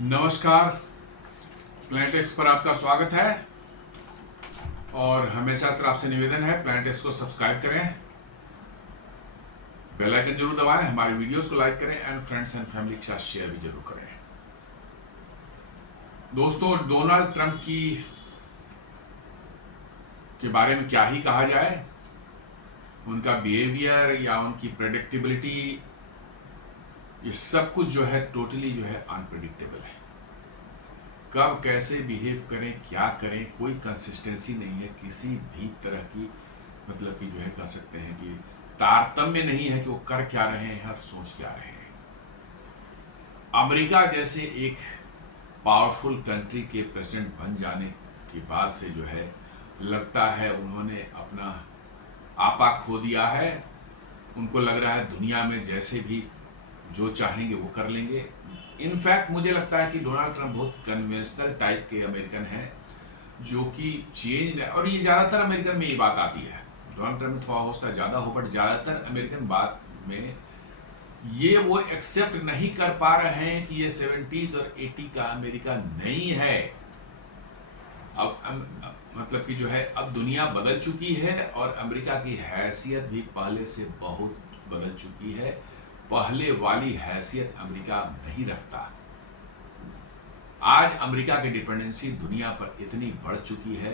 नमस्कार। प्लैनेटेक्स पर आपका स्वागत है और हमेशा तरह आपसे निवेदन है प्लैनेटेक्स को सब्सक्राइब करें, बेल आइकन जरूर दबाएं, हमारी वीडियोस को लाइक करें एंड फ्रेंड्स एंड फैमिली के साथ शेयर भी जरूर करें। दोस्तों, डोनाल्ड ट्रंप के बारे में क्या ही कहा जाए। उनका बिहेवियर या उनकी प्रेडिक्टेबिलिटी, ये सब कुछ जो है टोटली जो है अनप्रेडिक्टेबल है। कब कैसे बिहेव करें, क्या करें, कोई कंसिस्टेंसी नहीं है किसी भी तरह की। मतलब कि जो है कह सकते हैं कि तारतम्य नहीं है कि वो कर क्या रहे हैं और सोच क्या रहे हैं। अमेरिका जैसे एक पावरफुल कंट्री के प्रेसिडेंट बन जाने के बाद से जो है लगता है उन्होंने अपना आपा खो दिया है। उनको लग रहा है दुनिया में जैसे भी जो चाहेंगे वो कर लेंगे। इनफैक्ट मुझे लगता है कि डोनाल्ड ट्रंप बहुत कन्वेंशनल टाइप के अमेरिकन हैं, जो कि चेंज, और ये ज़्यादातर अमेरिकन में ये बात आती है। डोनाल्ड ट्रंप में थोड़ा हौसला ज़्यादा हो, बट ज़्यादातर अमेरिकन बात में ये वो एक्सेप्ट नहीं कर पा रहे हैं कि ये 70s और 80 का अमेरिका नहीं है। अब मतलब कि जो है अब दुनिया बदल चुकी है और अमेरिका की हैसियत भी पहले से बहुत बदल चुकी है। पहले वाली हैसियत अमेरिका नहीं रखता। आज अमेरिका की डिपेंडेंसी दुनिया पर इतनी बढ़ चुकी है,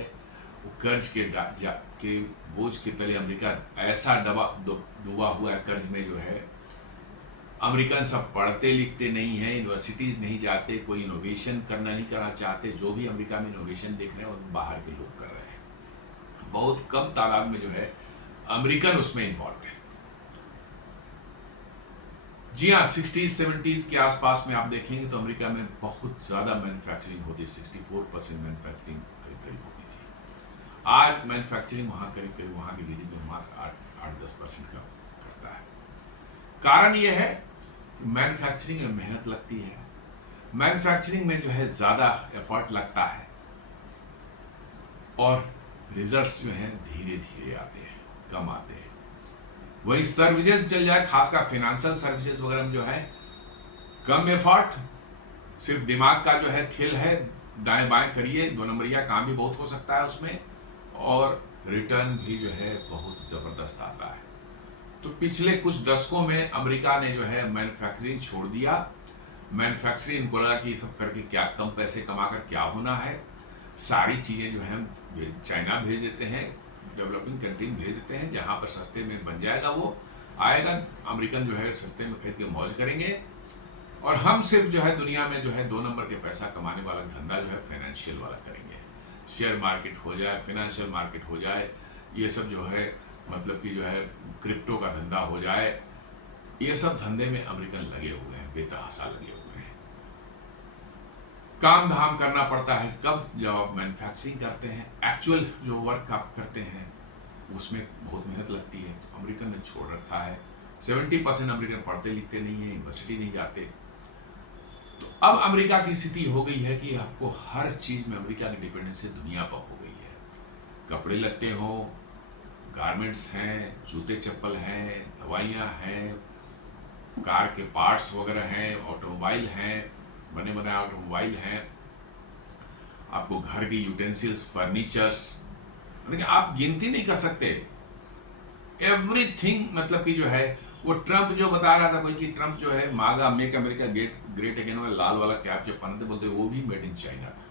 वो कर्ज के बोझ के तले अमेरिका ऐसा डूबा हुआ है कर्ज में। जो है अमेरिकन सब पढ़ते लिखते नहीं हैं, यूनिवर्सिटीज नहीं जाते, कोई इनोवेशन नहीं करना चाहते। जो भी अमेरिका में इनोवेशन देख रहे हैं वो बाहर के लोग कर रहे हैं। बहुत कम तादाद में जो है अमेरिकन उसमें इन्वॉल्व है। जी हाँ, 60s 70s के आसपास में आप देखेंगे तो अमेरिका में बहुत ज़्यादा मैन्युफैक्चरिंग होती है। 64% मैन्युफैक्चरिंग करीब करीब होती थी। आज मैन्युफैक्चरिंग वहाँ करीब वहाँ की जीडीपी मात्र 8-10% का करता है। कारण ये है कि मैन्युफैक्चरिंग में मेहनत लगती है। मैन्युफैक्चरिंग में जो है ज़्यादा एफर्ट लगता है और रिजल्ट्स जो हैं धीरे धीरे आते हैं, कम आते हैं। वही सर्विसेज चल जाए, खासकर फाइनेंशियल सर्विसेज वगैरह में जो है कम एफर्ट, सिर्फ दिमाग का जो है खेल है, दाएं बाएं करिए, 2 नंबरिया काम भी बहुत हो सकता है उसमें, और रिटर्न भी जो है बहुत ज़बरदस्त आता है। तो पिछले कुछ दशकों में अमेरिका ने जो है मैन्युफैक्चरिंग छोड़ दिया। मैन्युफैक्चरिंग को लगा कि ये सब करके क्या कम पैसे कमाकर क्या होना है। सारी चीज़ें जो है चाइना भेज देते हैं, डेवलपिंग कंट्री में भेज देते हैं, जहाँ पर सस्ते में बन जाएगा वो आएगा। अमेरिकन जो है सस्ते में खरीद के मौज करेंगे और हम सिर्फ जो है दुनिया में जो है 2 नंबर के पैसा कमाने वाला धंधा जो है फाइनेंशियल वाला करेंगे। शेयर मार्केट हो जाए, फाइनेंशियल मार्केट हो जाए, ये सब जो है मतलब कि जो है क्रिप्टो का धंधा हो जाए, ये सब धंधे में अमेरिकन लगे हुए हैं, बेतहाशा लगे हुए हैं। काम धाम करना पड़ता है कब, जब आप मैन्युफैक्चरिंग करते हैं। एक्चुअल जो वर्क आप करते हैं उसमें बहुत मेहनत लगती है। तो अमेरिकन ने छोड़ रखा है। 70% अमेरिकन पढ़ते लिखते नहीं है, यूनिवर्सिटी नहीं जाते। तो अब अमेरिका की स्थिति हो गई है कि आपको हर चीज़ में अमेरिका की डिपेंडेंसी दुनिया पर हो गई है। कपड़े लत्ते हो, गारमेंट्स हैं, जूते चप्पल हैं, दवाइयाँ हैं, कार के पार्ट्स वगैरह हैं, ऑटोमोबाइल हैं, बने बनाए ऑटोमोबाइल हैं, आपको घर के यूटेंसिल्स, फर्नीचर्स, मतलब आप गिनती नहीं कर सकते। एवरीथिंग मतलब कि जो है वो ट्रंप जो बता रहा था कोई कि ट्रंप जो है मागा मेक अमेरिका ग्रेट अगेन वाला लाल वाला कैप जो पहनते बोलते वो भी मेड इन चाइना था।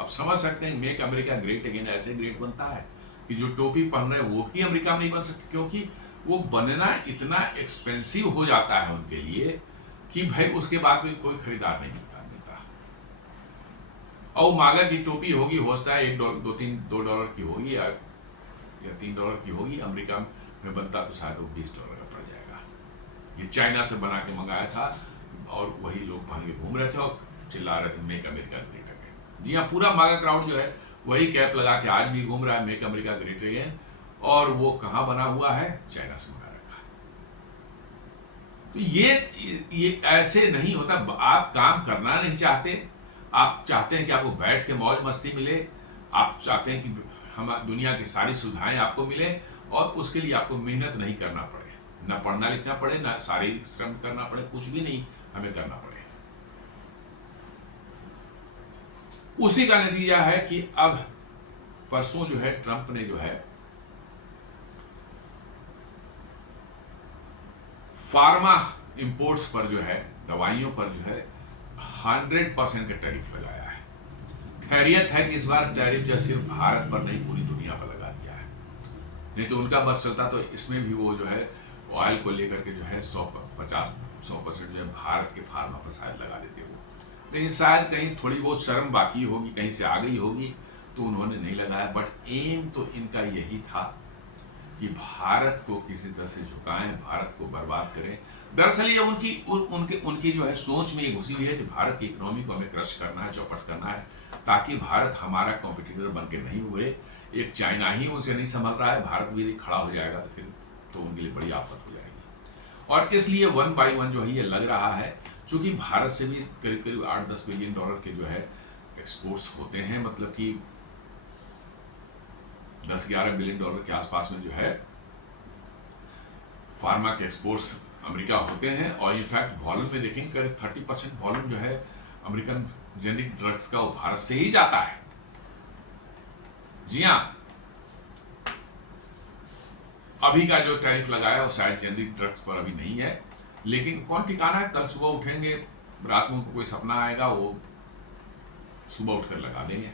अब समझ सकते हैं मेक अमेरिका ग्रेट अगेन ऐसे ग्रेट बनता है कि जो टोपी पहन रहे हैं वो भी अमेरिका में नहीं बन सकते, क्योंकि वो बनना इतना एक्सपेंसिव हो जाता है उनके लिए कि भाई उसके बाद कोई खरीदार नहीं मिलता। और मागा की टोपी होगी, हो सकता है $2 की होगी या $3 की होगी। अमेरिका में बनता तो शायद वो $20 का पड़ जाएगा। ये चाइना से बना के मंगाया था और वही लोग पहन के घूम रहे थे और चिल्ला रहे थे मेक अमेरिका ग्रेट अगेन। जी हाँ, पूरा मागा क्राउड जो है वही कैप लगा के आज भी घूम रहा है, मेक अमेरिका ग्रेट अगेन। और वो कहाँ बना हुआ है? चाइना से मंगा रखा है। तो ये ऐसे नहीं होता। आप काम करना नहीं चाहते, आप चाहते हैं कि आपको बैठ के मौज मस्ती मिले, आप चाहते हैं कि हम दुनिया की सारी सुविधाएं आपको मिले और उसके लिए आपको मेहनत नहीं करना पड़े, ना पढ़ना लिखना पड़े, ना शारीरिक श्रम करना पड़े, कुछ भी नहीं हमें करना पड़े। उसी का नतीजा है कि अब परसों जो है ट्रंप ने जो है फार्मा इंपोर्ट्स पर जो है, दवाइयों पर जो है 100% का टैरिफ लगाया है। खैरियत है कि इस बार टैरिफ जो सिर्फ भारत पर नहीं पूरी दुनिया पर लगा दिया है, नहीं तो उनका बस चलता तो इसमें भी वो जो है ऑयल को लेकर के जो है 100% जो है भारत के फार्मा पर शायद लगा देते हो, लेकिन शायद कहीं थोड़ी बहुत शर्म बाकी होगी, कहीं से आ गई होगी तो उन्होंने नहीं लगाया। बट एम तो इनका यही था कि भारत को किसी तरह से झुकाएं, भारत को बर्बाद करें। दरअसल ये उनकी जो है सोच में ये घुसी हुई है कि भारत की इकोनॉमी को हमें क्रश करना है, चौपट करना है, ताकि भारत हमारा कॉम्पिटिटर बन के नहीं हुए। एक चाइना ही उनसे नहीं संभल रहा है, भारत भी यदि खड़ा हो जाएगा तो फिर तो उनके लिए बड़ी आफत हो जाएगी। और इसलिए 1 by 1 जो है ये लग रहा है, चूंकि भारत से भी करीब करीब 8-10 बिलियन डॉलर के जो है एक्सपोर्ट्स होते हैं, मतलब कि 10-11 बिलियन डॉलर के आसपास में जो है फार्मा के एक्सपोर्ट्स अमेरिका होते हैं। और इनफैक्ट वॉल्यूम में देखेंगे करीब 30% वॉल्यूम जो है अमेरिकन जेनेरिक ड्रग्स का वो भारत से ही जाता है। जी हाँ, अभी का जो टैरिफ लगाया वो शायद जेनेरिक ड्रग्स पर अभी नहीं है, लेकिन कौन ठिकाना है, कल सुबह उठेंगे, रात में उनको कोई सपना आएगा, वो सुबह उठकर लगा देंगे।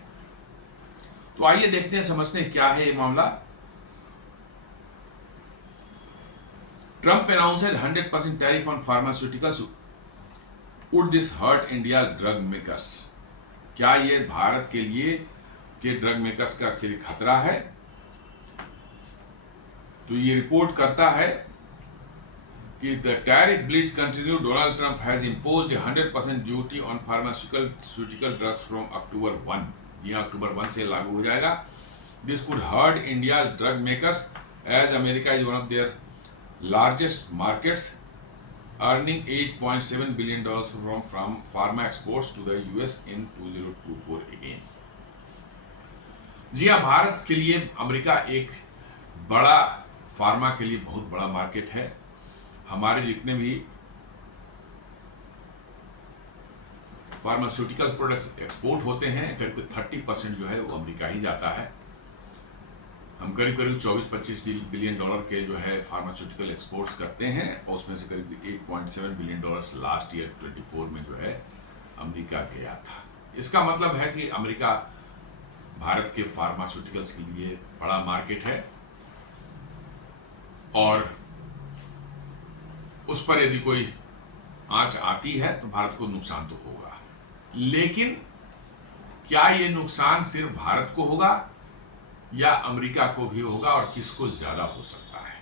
तो आइए देखते हैं, समझते हैं क्या है ये मामला। Trump announced 100% tariff on pharmaceuticals, would this hurt India drug makers? क्या ये भारत के लिए के ड्रग मेकर्स का खतरा है? तो ये रिपोर्ट करता है कि the tariff blitz continue, Donald Trump has imposed 100% duty on pharmaceutical drugs from October 1। ये October 1 से लागू हो जाएगा। This could hurt India drug makers as America is one of their largest markets, earning $8.7 billion from pharma exports to the US in 2024 again। जी हाँ, भारत के लिए America एक बड़ा, फार्मा के लिए बहुत बड़ा मार्केट है। हमारे जितने भी फार्मास्यूटिकल प्रोडक्ट्स एक्सपोर्ट होते हैं करीब 30% जो है वो अमेरिका ही जाता है। हम करीब करीब 24-25 बिलियन डॉलर के जो है फार्मास्यूटिकल एक्सपोर्ट्स करते हैं, और उसमें से करीब 8.7 बिलियन डॉलर लास्ट ईयर 24 में जो है अमेरिका गया था। इसका मतलब है कि अमेरिका भारत के फार्मास्यूटिकल्स के लिए बड़ा मार्केट है, और उस पर यदि कोई आंच आती है तो भारत को नुकसान तो होगा। लेकिन क्या ये नुकसान सिर्फ भारत को होगा या अमेरिका को भी होगा, और किसको ज्यादा हो सकता है?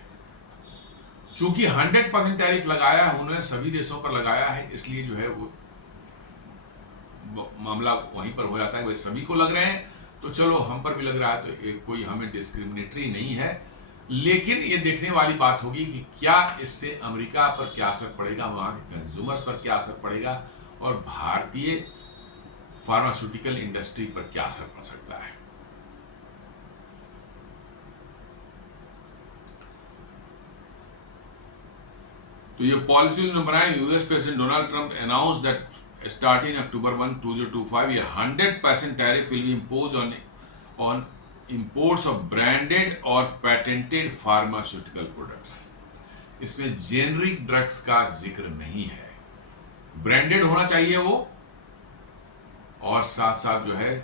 चूंकि 100% टैरिफ लगाया है उन्होंने, सभी देशों पर लगाया है, इसलिए जो है वो मामला वहीं पर हो जाता है। वही सभी को लग रहे हैं तो चलो हम पर भी लग रहा है, तो कोई हमें डिस्क्रिमिनेटरी नहीं है। लेकिन ये देखने वाली बात होगी कि क्या इससे अमेरिका पर क्या असर पड़ेगा, वहां के कंज्यूमर्स पर क्या असर पड़ेगा, और भारतीय फार्मास्यूटिकल इंडस्ट्री पर क्या असर पड़ सकता है। तो ये पॉलिसी नंबर है, US president Donald Trump announce that starting October 1, 2025 ये 100% tariff will be impose on imports of branded और patented pharmaceutical products। इसमें जेनरिक ड्रग्स का जिक्र नहीं है, ब्रांडेड होना चाहिए वो, और साथ साथ जो है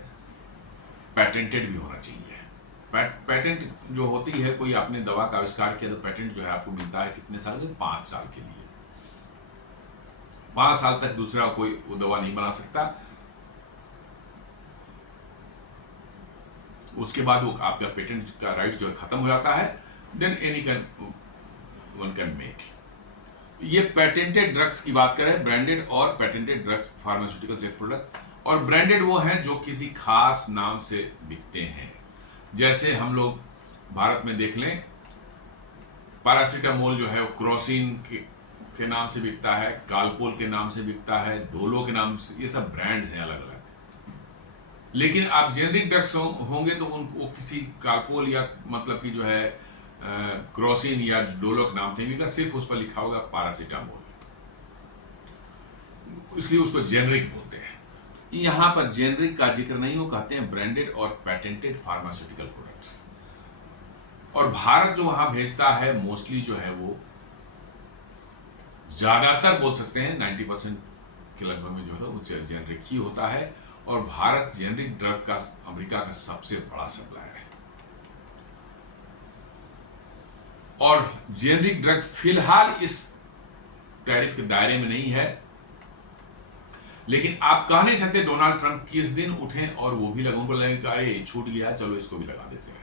पेटेंटेड भी होना चाहिए। पेटेंट जो होती है, कोई आपने दवा का आविष्कार किया तो पेटेंट जो है आपको मिलता है कितने साल के? 5 साल के लिए। 5 साल तक दूसरा कोई वो दवा नहीं बना सकता, उसके बाद वो आपका पेटेंट का राइट जो है खत्म हो जाता है, then any one can make. ये पेटेंटेड ड्रग्स की बात करें, ब्रांडेड और पेटेंटेड ड्रग्स फार्मास्यूटिकल प्रोडक्ट। और ब्रांडेड वो हैं जो किसी खास नाम से बिकते हैं, जैसे हम लोग भारत में देख लें, पैरासीटामोल जो है वो क्रोसिन के नाम से बिकता है, कालपोल के नाम से बिकता है, डोलो के नाम से, ये सब ब्रांड्स हैं अलग अलग। लेकिन आप जेनरिक ड्रग्स होंगे तो उनको किसी कालपोल या मतलब कि जो है क्रोसिन या डोलो के नाम नहीं, सिर्फ उस पर लिखा होगा पैरासीटामोल, इसलिए उसको जेनरिक बोलते हैं। यहां पर जेनरिक का जिक्र नहीं, वो कहते हैं ब्रांडेड और पेटेंटेड फार्मास्यूटिकल प्रोडक्ट्स। और भारत जो वहां भेजता है मोस्टली जो है वो ज्यादातर बोल सकते हैं 90% के लगभग में जो है वो जेनरिक ही होता है। और भारत जेनरिक ड्रग का अमेरिका का सबसे बड़ा सप्लायर है। और जेनरिक ड्रग फिलहाल इस टैरिफ के दायरे में नहीं है, लेकिन आप कह नहीं सकते डोनाल्ड ट्रंप किस दिन उठें और वो भी लोगों को लगेगा अरे छूट गया, चलो इसको भी लगा देते हैं।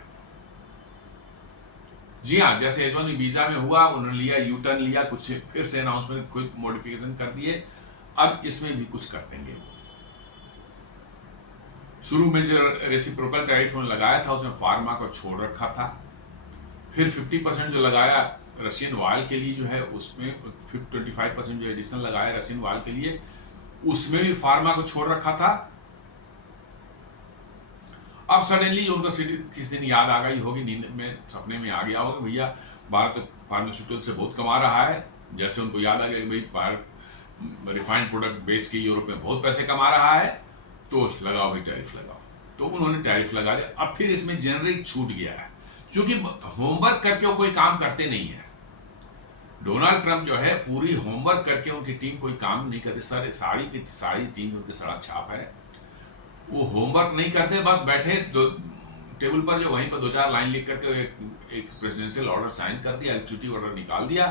जी हाँ, जैसे H1B वीजा में हुआ, उन्होंने लिया, यू टर्न लिया, कुछ फिर से अनाउंसमेंट, कुछ मॉडिफिकेशन कर दिए, अब इसमें भी कुछ कर देंगे। शुरू में जो रेसिप्रोकल टैरिफ उन्होंने लगाया था उसमें फार्मा को छोड़ रखा था, फिर 50% जो लगाया रशियन ऑयल के लिए जो है उसमें 25% जो एडिशनल लगाया रशियन ऑयल के लिए, उसमें भी फार्मा को छोड़ रखा था। अब सडनली उनको किस दिन याद आ गई होगी, नींद में सपने में आ गया होगा, भैया भारत फार्मास्यूटिकल से बहुत कमा रहा है। जैसे उनको याद आ गया कि भाई भारत रिफाइंड प्रोडक्ट बेच के यूरोप में बहुत पैसे कमा रहा है, तो लगाओ भाई टैरिफ लगाओ। तो उन्होंने टैरिफ लगा दिया। अब फिर इसमें जेनरिक छूट गया है, क्योंकि होमवर्क करके वो कोई काम करते नहीं है। डोनाल्ड ट्रंप जो है पूरी होमवर्क करके उनकी टीम कोई काम नहीं करती। सारी टीम उनकी सड़क छाप है, वो होमवर्क नहीं करते, बस बैठे टेबल पर जो वहीं पर 2-4 लाइन लिख करके एक प्रेसिडेंशियल ऑर्डर साइन कर दिया, एग्जीक्यूटिव ऑर्डर निकाल दिया,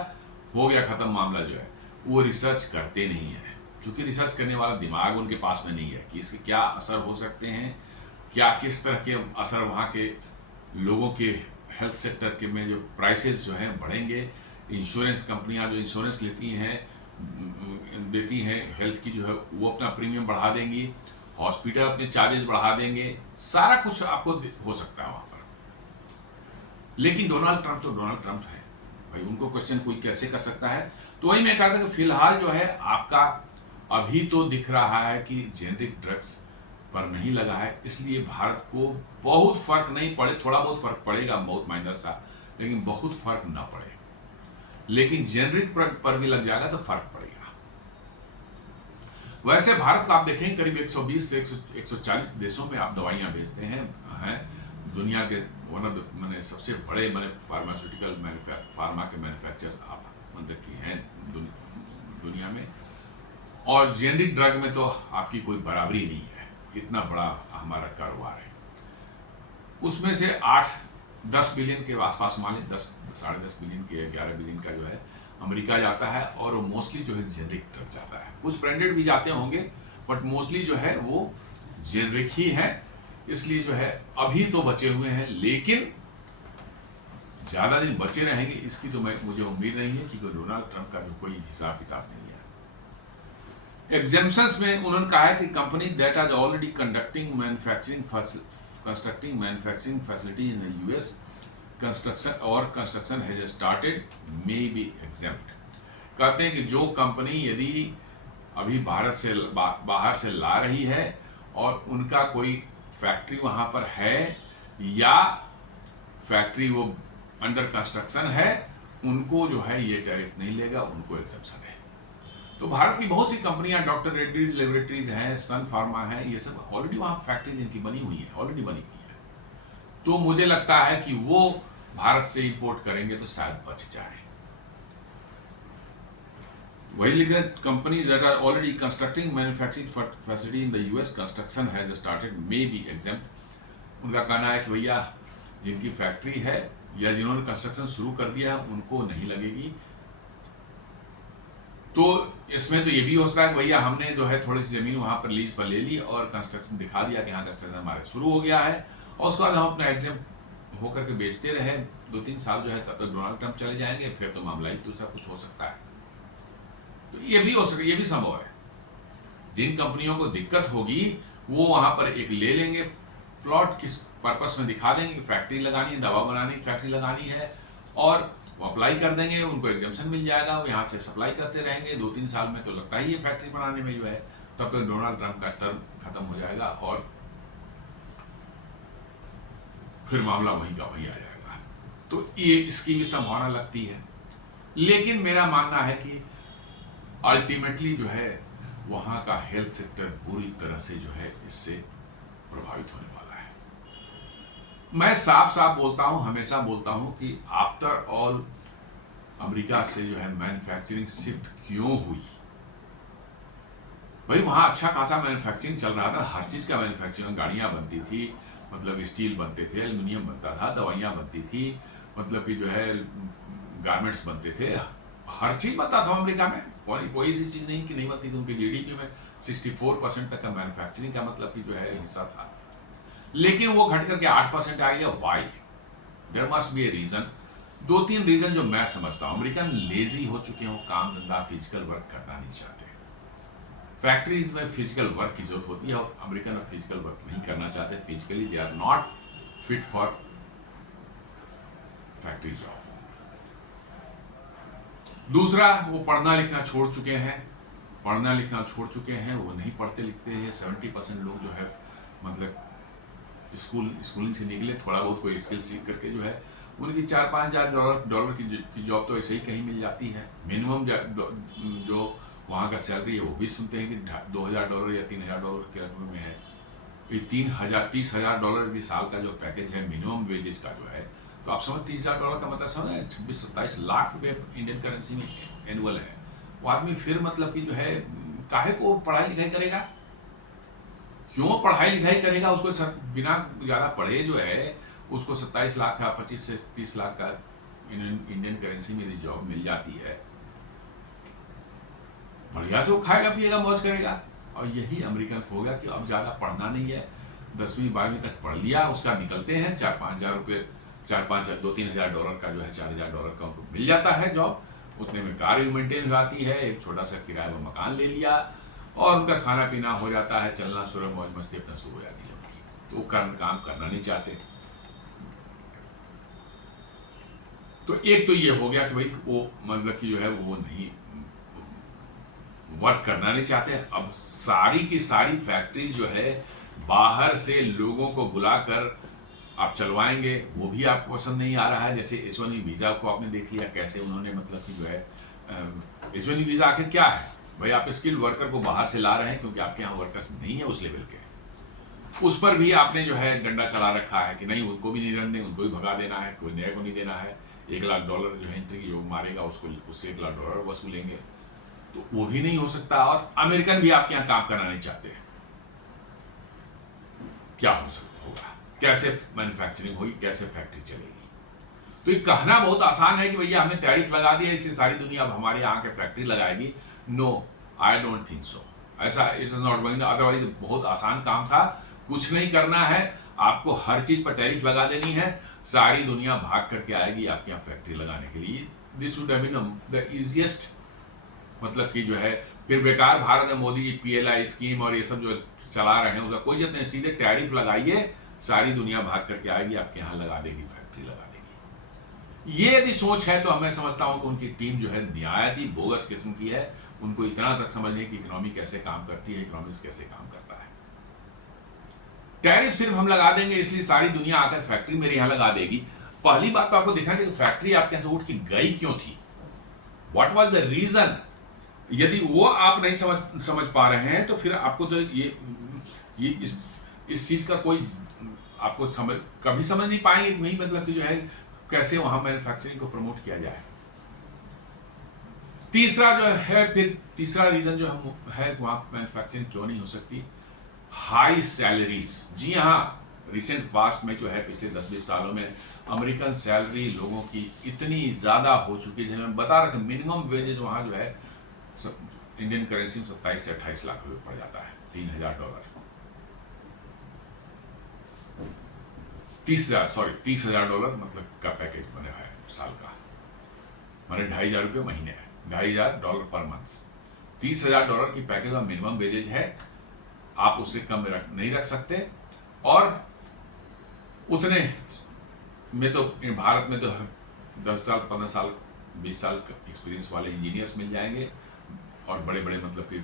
हो गया खत्म मामला जो है। वो रिसर्च करते नहीं है, क्योंकि रिसर्च करने वाला दिमाग उनके पास में नहीं है कि इसके क्या असर हो सकते हैं, क्या किस तरह के असर वहाँ के लोगों के हेल्थ सेक्टर के में जो प्राइसेस जो हैं बढ़ेंगे। इंश्योरेंस कंपनियां जो इंश्योरेंस देती हैं हेल्थ की जो है वो अपना प्रीमियम बढ़ा देंगी, हॉस्पिटल अपने चार्जेस बढ़ा देंगे, सारा कुछ आपको हो सकता है वहां पर। लेकिन डोनाल्ड ट्रंप तो डोनाल्ड ट्रंप है भाई, उनको क्वेश्चन कोई कैसे कर सकता है। तो वही मैं कहा था कि फिलहाल जो है आपका अभी तो दिख रहा है कि जेनरिक ड्रग्स पर नहीं लगा है, इसलिए भारत को बहुत फर्क नहीं पड़े, थोड़ा बहुत फर्क पड़ेगा, बहुत माइनर सा, लेकिन बहुत फर्क ना पड़े। लेकिन जेनरिक पर भी लग जाएगा तो फर्क पड़ेगा। वैसे भारत को आप देखें करीब 120 से 140 देशों में आप दवाइयां भेजते हैं दुनिया के मैंने सबसे बड़े फार्मास्यूटिकल फार्मा के मैन्युफैक्चरर्स आप मतलब की हैं दुनिया में। और जेनरिक ड्रग में तो आपकी कोई बराबरी नहीं है, इतना बड़ा हमारा कारोबार है। उसमें से 8-10 बिलियन के आसपास मान लें, 10-10.5 बिलियन के 11 बिलियन का जो है अमेरिका जाता है, और वो मोस्टली जो है जेनरिक ड्रग जाता है। कुछ ब्रांडेड भी जाते होंगे, बट मोस्टली जो है वो जेनरिक ही है। इसलिए जो है अभी तो बचे हुए हैं, लेकिन ज्यादा दिन बचे रहेंगे इसकी तो मुझे उम्मीद नहीं है, क्योंकि डोनाल्ड ट्रंप का भी कोई हिसाब किताब नहीं है। एग्जेम्पशंस में उन्होंने कहा है कि company that are already constructing manufacturing facility in the US construction has started may be exempt. कहते हैं कि जो कंपनी यदि अभी बाहर से ला रही है और उनका कोई फैक्ट्री वहां पर है या फैक्ट्री वो अंडर कंस्ट्रक्शन है, उनको जो है ये टैरिफ नहीं लेगा, उनको एग्जेम्पशन है। तो भारत की बहुत सी कंपनियां, डॉक्टर रेड्डी लेबोरेटरीज हैं, सन फार्मा है, ये सब ऑलरेडी वहां फैक्ट्रीज इनकी बनी हुई है, ऑलरेडी बनी हुई है। तो मुझे लगता है कि वो भारत से इंपोर्ट करेंगे तो शायद बच जाए। वही लिखा है, companies that are already constructing manufacturing facility in the US construction has started may be exempt. उनका कहना है कि भैया जिनकी फैक्ट्री है या जिन्होंने कंस्ट्रक्शन शुरू कर दिया है उनको नहीं लगेगी। तो इसमें तो ये भी हो सकता है कि भैया हमने जो है थोड़ी सी जमीन वहां पर लीज पर ले ली और कंस्ट्रक्शन दिखा दिया कि हाँ कंस्ट्रक्शन हमारे शुरू हो गया है, और उसके बाद हम अपना एग्जेम्प्ट होकर के बेचते रहे 2-3 साल जो है, तब तक डोनाल्ड ट्रंप चले जाएंगे, फिर तो मामला ही दूसरा कुछ हो सकता है। तो ये भी हो सकता है, ये भी संभव है। जिन कंपनियों को दिक्कत होगी वो वहां पर एक ले लेंगे प्लॉट, किस पर्पस में दिखा देंगे कि फैक्ट्री लगानी है, दवा बनानी फैक्ट्री लगानी है, और वो अप्लाई कर देंगे, उनको एग्जेम्पशन मिल जाएगा, वो यहाँ से सप्लाई करते रहेंगे। 2-3 साल में तो लगता ही है फैक्ट्री बनाने में जो है, तब तक डोनाल्ड ट्रंप का टर्म खत्म हो जाएगा और फिर मामला वहीं का वहीं आ जाएगा। तो ये इसकी भी संभावना लगती है। लेकिन मेरा मानना है कि अल्टीमेटली जो है वहाँ का हेल्थ सेक्टर बुरी तरह से जो है इससे प्रभावित होने वाला है। मैं साफ साफ बोलता हूँ, हमेशा बोलता हूँ कि आफ्टर ऑल अमेरिका से जो है मैन्युफैक्चरिंग शिफ्ट क्यों हुई। भाई वहाँ अच्छा खासा मैन्युफैक्चरिंग चल रहा था, हर चीज़ का मैन्युफैक्चरिंग, गाड़ियाँ बनती थी, मतलब स्टील बनते थे, एल्युमिनियम बनता था, दवाइयाँ बनती थी, मतलब कि जो है गारमेंट्स बनते थे, हर चीज़ बनता था अमेरिका में। कोई ऐसी चीज़ नहीं कि नहीं बनती थी। उनके जीडीपी में 64% तक का मैन्युफैक्चरिंग का मतलब कि जो है हिस्सा था, लेकिन वो घट करके 8% आ गया। Why? There must be a reason. 2-3 reason जो मैं समझता हूँ। अमेरिकन लेजी हो चुके हैं, वो काम धंधा फिजिकल वर्क करना नहीं चाहते। फैक्ट्री में फिजिकल वर्क की जरूरत होती है और अमेरिकन फिजिकल वर्क नहीं करना चाहते। Physically they are not fit for factory job. दूसरा, वो पढ़ना लिखना छोड़ चुके हैं, वो नहीं पढ़ते लिखते हैं। 70% लोग जो है मतलब स्कूलिंग से निकले, थोड़ा बहुत कोई स्किल सीख करके जो है उनकी 4-5 हज़ार डॉलर की जॉब तो ऐसे ही कहीं मिल जाती है। मिनिमम जो वहाँ का सैलरी है वो भी सुनते हैं कि $2,000 या $3,000 के में है। ये $30,000 यदि साल का जो पैकेज है मिनिमम वेजेस का जो है, तो आप समझ $30,000 का मतलब समझ 26-27 लाख रुपए इंडियन करेंसी में एनुअल है। वो आदमी फिर मतलब कि जो है काहे को पढ़ाई लिखाई करेगा, क्यों पढ़ाई लिखाई करेगा? उसको बिना ज़्यादा पढ़े जो है उसको 27 लाख का 25 से 30 लाख का इंडियन करेंसी में यदि जॉब मिल जाती है, बढ़िया से वो खाएगा पिएगा मौज करेगा। और यही अमेरिकन को हो गया कि अब ज़्यादा पढ़ना नहीं है, 10वीं 12वीं तक पढ़ लिया, उसका निकलते हैं 4-5 हज़ार रुपये, 2-3 हज़ार डॉलर का जो है $4,000 का उनको मिल जाता है जॉब। उतने में कार भी मेंटेन हो जाती है, एक छोटा सा किराए में मकान ले लिया और उनका खाना पीना हो जाता है, चलना शुरू, मौज मस्ती अपना शुरू हो जाती है उनकी। तो वो काम करना नहीं चाहते। तो एक तो ये हो गया कि भाई वो मतलब कि जो है वो नहीं वर्क करना नहीं चाहते। अब सारी की सारी फैक्ट्री जो है बाहर से लोगों को बुलाकर आप चलवाएंगे, वो भी आपको पसंद नहीं आ रहा है। जैसे H1B वीज़ा को आपने देख लिया कैसे उन्होंने मतलब कि जो है H1B वीज़ा आखिर क्या है भाई? आप स्किल्ड वर्कर को बाहर से ला रहे हैं क्योंकि आपके यहाँ वर्कर्स नहीं है उस लेवल के, उस पर भी आपने जो है डंडा चला रखा है कि नहीं उनको भी नहीं रहने, उनको भी भगा देना है, कोई नए को नहीं देना है। $1,00,000 जो है एंट्री योग मारेगा उसको, उससे $1,00,000 वसूलेंगे, तो वो भी नहीं हो सकता। और अमेरिकन भी आपके यहाँ काम करना नहीं चाहते। क्या हो सकता होगा, कैसे मैन्युफैक्चरिंग होगी, कैसे फैक्ट्री चलेगी? तो ये कहना बहुत आसान है कि भैया हमने टैरिफ लगा दिया इसलिए सारी दुनिया अब हमारे यहाँ के फैक्ट्री लगाएगी। No, I don't think so. ऐसा it is not going. Otherwise बहुत आसान काम था, कुछ नहीं करना है, आपको हर चीज पर टैरिफ लगा देनी है, सारी दुनिया भाग करके आएगी आपके यहाँ फैक्ट्री लगाने के लिए। This would have been the easiest, मतलब कि जो है फिर बेकार भारत में मोदी जी PLI स्कीम और ये सब जो चला रहे हैं उसका कोई जरूरत नहीं। सीधे टैरिफ लगाइए, सारी दुनिया भाग करके आएगी आपके यहाँ लगा देगी, फैक्ट्री लगा देगी। ये यदि सोच है तो मैं समझता हूँ कि उनकी टीम जो है निहायत ही बोगस किस्म की है। उनको इतना तक समझने की इकोनॉमी कैसे काम करती है, इकोनॉमिक्स कैसे काम करता है। टैरिफ सिर्फ हम लगा देंगे इसलिए सारी दुनिया आकर फैक्ट्री मेरे यहाँ लगा देगी। पहली बात तो आपको देखना चाहिए फैक्ट्री आपके यहाँ से उठ के गई क्यों थी, व्हाट वाज द रीजन। यदि वो आप नहीं समझ पा रहे हैं तो फिर आपको तो ये इस चीज का कोई आपको कभी समझ नहीं पाएंगे कि नहीं, मतलब कि जो है कैसे वहां मैन्युफैक्चरिंग को प्रमोट किया जाए। तीसरा जो है, फिर तीसरा रीजन जो हम है वहां मैन्युफैक्चरिंग क्यों नहीं हो सकती, हाई सैलरीज। जी हाँ, रिसेंट पास्ट में जो है पिछले 10-20 सालों में अमेरिकन सैलरी लोगों की इतनी ज़्यादा हो चुकी है, जैसे मैं बता रहा था मिनिमम वेजेज वहाँ जो है इंडियन करेंसी में 27 से 28 लाख रुपये पड़ जाता है, $3,000। 30,000 डॉलर मतलब का पैकेज बने हुआ है साल का, माने $2,500 महीने है, $2,500 पर मंथ। $30,000 की पैकेज का मिनिमम वेजेज है, आप उससे कम नहीं रख सकते। और उतने में तो भारत में तो 10 साल 15 साल 20 साल एक्सपीरियंस वाले इंजीनियर्स मिल जाएंगे और बड़े बड़े मतलब कि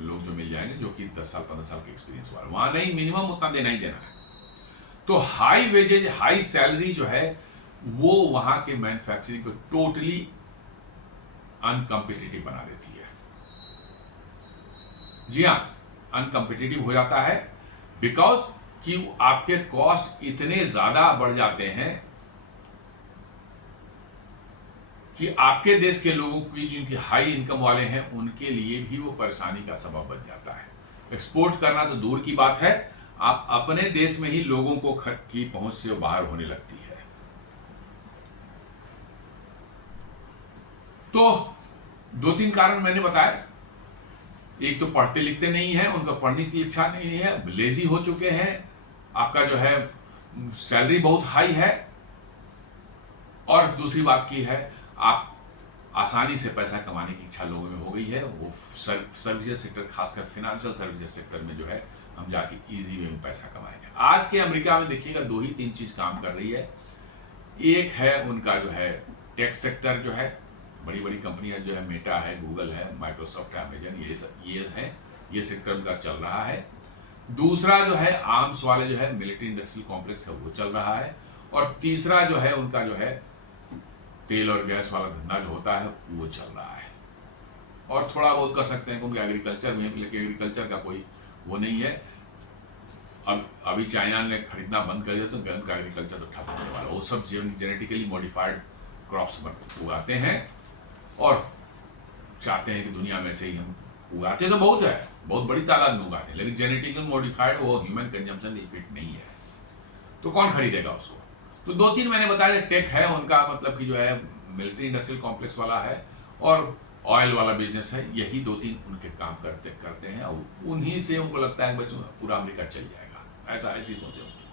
लोग जो मिल जाएंगे जो कि 10 साल 15 साल के एक्सपीरियंस वाले, वहाँ नहीं, मिनिमम उतना देना ही देना है। तो हाई वेजेज हाई सैलरी जो है वो वहाँ के मैन्युफैक्चरिंग को टोटली अनकम्पिटिटिव बना देती है। जी हाँ, अनकम्पिटिटिव हो जाता है, बिकॉज कि आपके कॉस्ट इतने ज्यादा बढ़ जाते हैं कि आपके देश के लोगों की जिनकी हाई इनकम वाले हैं उनके लिए भी वो परेशानी का सबब बन जाता है। एक्सपोर्ट करना तो दूर की बात है, आप अपने देश में ही लोगों को की पहुंच से बाहर होने लगती है। तो दो तीन कारण मैंने बताए। एक तो पढ़ते लिखते नहीं है, उनका पढ़ने की इच्छा नहीं है, लेजी हो चुके हैं, आपका जो है सैलरी बहुत हाई है, और दूसरी बात की है आप आसानी से पैसा कमाने की इच्छा लोगों में हो गई है। वो सर्विसेज सेक्टर, खासकर फाइनेंशियल सर्विसेज सेक्टर में जो है हम जाके इजी वे में पैसा कमाएंगे। आज के अमेरिका में देखिएगा दो ही तीन चीज काम कर रही है। एक है उनका जो है टेक सेक्टर, जो है बड़ी बड़ी कंपनियां जो है, मेटा है, गूगल है, माइक्रोसॉफ्ट है, अमेजन, ये है, ये सेक्टर उनका चल रहा है। दूसरा जो है आर्म्स वाले जो है मिलिट्री इंडस्ट्रियल कॉम्प्लेक्स है वो चल रहा है। और तीसरा जो है उनका जो है तेल और गैस वाला धंधा जो होता है वो चल रहा है। और थोड़ा बहुत कर सकते हैं क्योंकि एग्रीकल्चर में, लेकिन एग्रीकल्चर का कोई वो नहीं है। अब अभी चाइना ने खरीदना बंद कर दिया तो उनका एग्रीकल्चर तो ठप होने वाला। वो सब जेनेटिकली मॉडिफाइड क्रॉप्स उगाते हैं और चाहते हैं कि दुनिया में से ही हम उगाते तो बहुत है, बहुत बड़ी तादाद में उगाते हैं, लेकिन जेनेटिकली मॉडिफाइड वो ह्यूमन कंजम्पशन फिट नहीं है, तो कौन खरीदेगा उसको। तो दो तीन मैंने बताया, टेक है उनका, मतलब कि जो है मिलिट्री इंडस्ट्रियल कॉम्प्लेक्स वाला है, और ऑयल वाला बिजनेस है। यही दो तीन उनके काम करते हैं, और उन्हीं से उनको लगता है बस पूरा अमेरिका चल जाएगा, ऐसी सोचे उनकी।